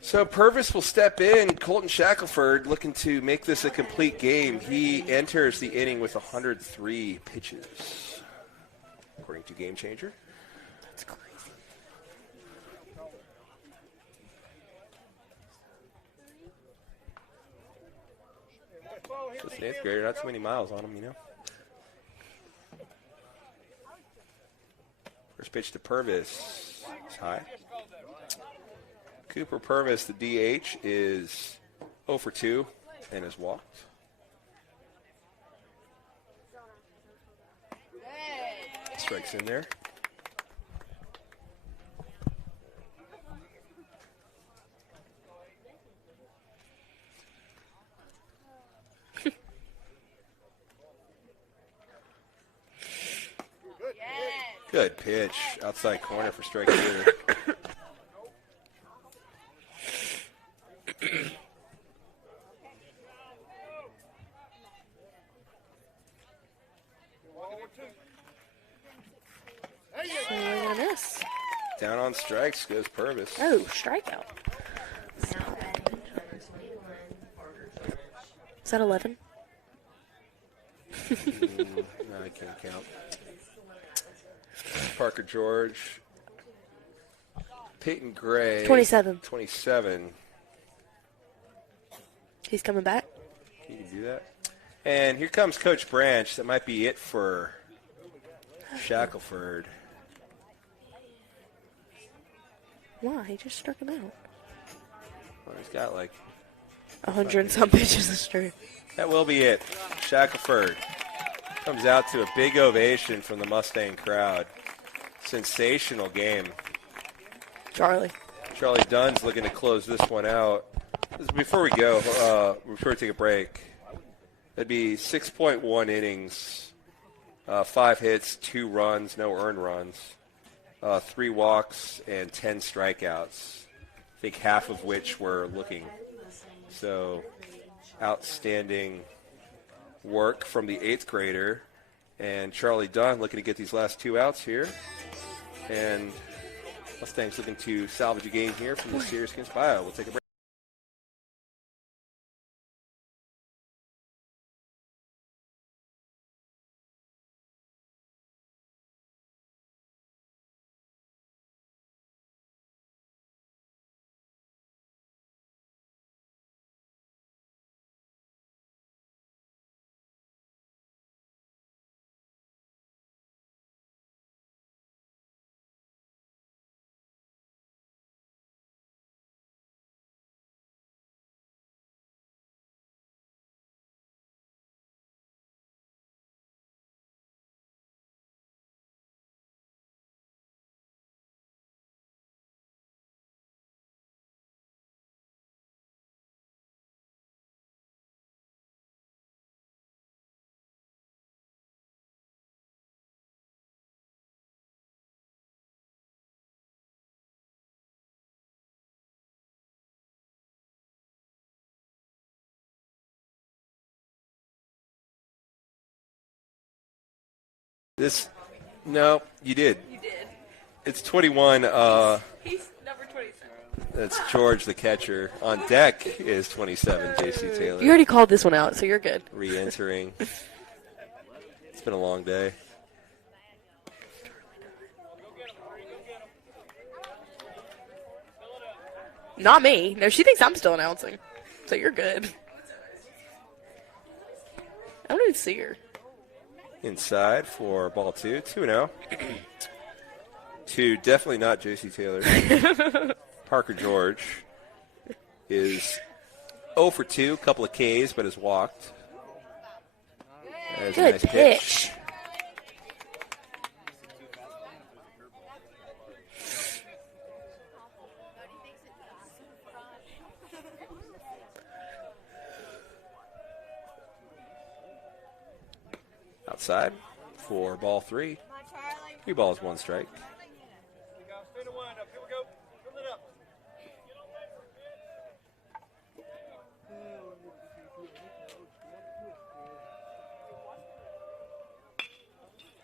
So Purvis will step in. Colton Shackelford looking to make this a complete game. He enters the inning with 103 pitches, according to Game Changer. That's crazy. It's an 8th grader, not too many miles on him, you know. First pitch to Purvis. It's high. Cooper Purvis, the DH, is 0 for 2 and has walked. Strikes in there. Good pitch. Outside corner for strike 2. Swing on this. Down on strikes goes Purvis. Oh, strikeout. Now batting number 21, Parker George. Is that 11? No, I can't count. Parker George. Peyton Gray. 27. 27. He's coming back. Can you do that? And here comes Coach Branch. That might be it for Shackelford. Why? He just struck him out. Well, he's got like 100 and some pitches this turn. that will be it. Shackelford comes out to a big ovation from the Mustang crowd. Sensational game. Charlie. Charlie Dunn's looking to close this one out. Before we go, before we take a break, that'd be 6.1 innings, 5 hits, 2 runs, no earned runs, 3 walks, and 10 strikeouts. I think half of which were looking. So, outstanding work from the 8th grader. And Charlie Dunn looking to get these last 2 outs here. And Mustangs looking to salvage a game here from the series against Bayou. We'll take a break. No, you did. You did. It's 21. He's number 27. That's George, the catcher. On deck is 27, J.C. Taylor. You already called this one out, so you're good. Re-entering. It's been a long day. Not me. No, she thinks I'm still announcing. So you're good. I don't even see her. Inside for ball 2. 2-0. To definitely not J.C. Taylor. Parker George is 0 for 2, couple of Ks, but has walked. That is a Good nice pitch. Outside for ball 3. 3 balls, 1 strike. Stay the wind up. Here we go. Fill it up.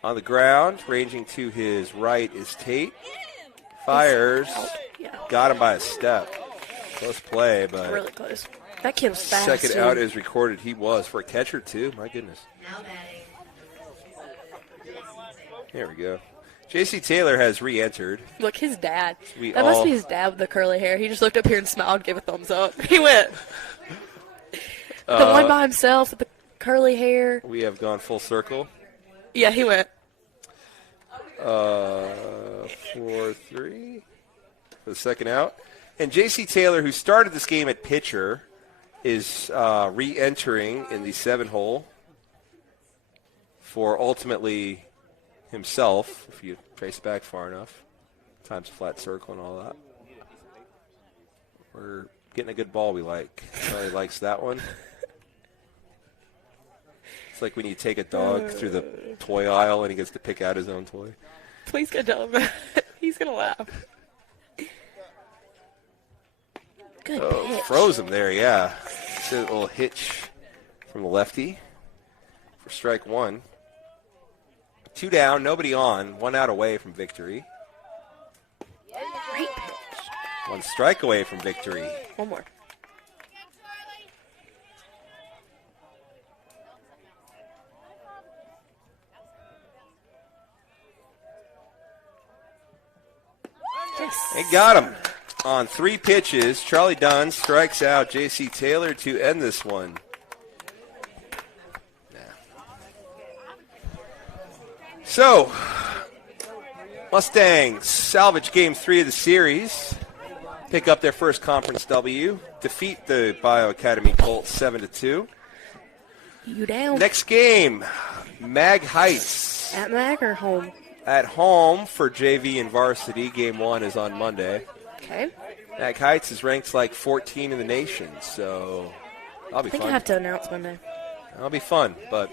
On the ground, ranging to his right is Tate. Fires. Yeah, Got him by a step. Close play, but really close. That kid was fast. second too. out is recorded. He was for a catcher, too. My goodness. Now batting. There we go. J.C. Taylor has re-entered. Look, his dad. We That must all- be his dad with the curly hair. He just looked up here and smiled, gave a thumbs up. He went. The one by himself with the curly hair. We have gone full circle. Yeah, he went. 4-3 for the second out. And J.C. Taylor, who started this game at pitcher, is re-entering in the 7-hole for ultimately himself, if you trace back far enough. Times a flat circle and all that. We're getting a good ball we like. Charlie likes that one. It's like when you take a dog through the toy aisle and he gets to pick out his own toy. Please go tell him that. He's going to laugh. Good Oh, pitch. froze him there, yeah. Just a little hitch from the lefty for strike 1. 2 down, nobody on, 1 out away from victory. Great pitch. 1 strike away from victory. One more. Yes. They got him on 3 pitches. Charlie Dunn strikes out J.C. Taylor to end this one. So, Mustangs salvage game 3 of the series. Pick up their first conference W. Defeat the Bayou Academy Colts 7-2. You down. Next game, Mag Heights At Mag or home? at home for JV and varsity. Game 1 is on Monday. Okay. Mag Heights is ranked like 14 in the nation, so that'll be I think fun. I have to announce Monday. That'll be fun, but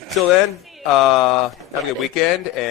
until then, have a good weekend. And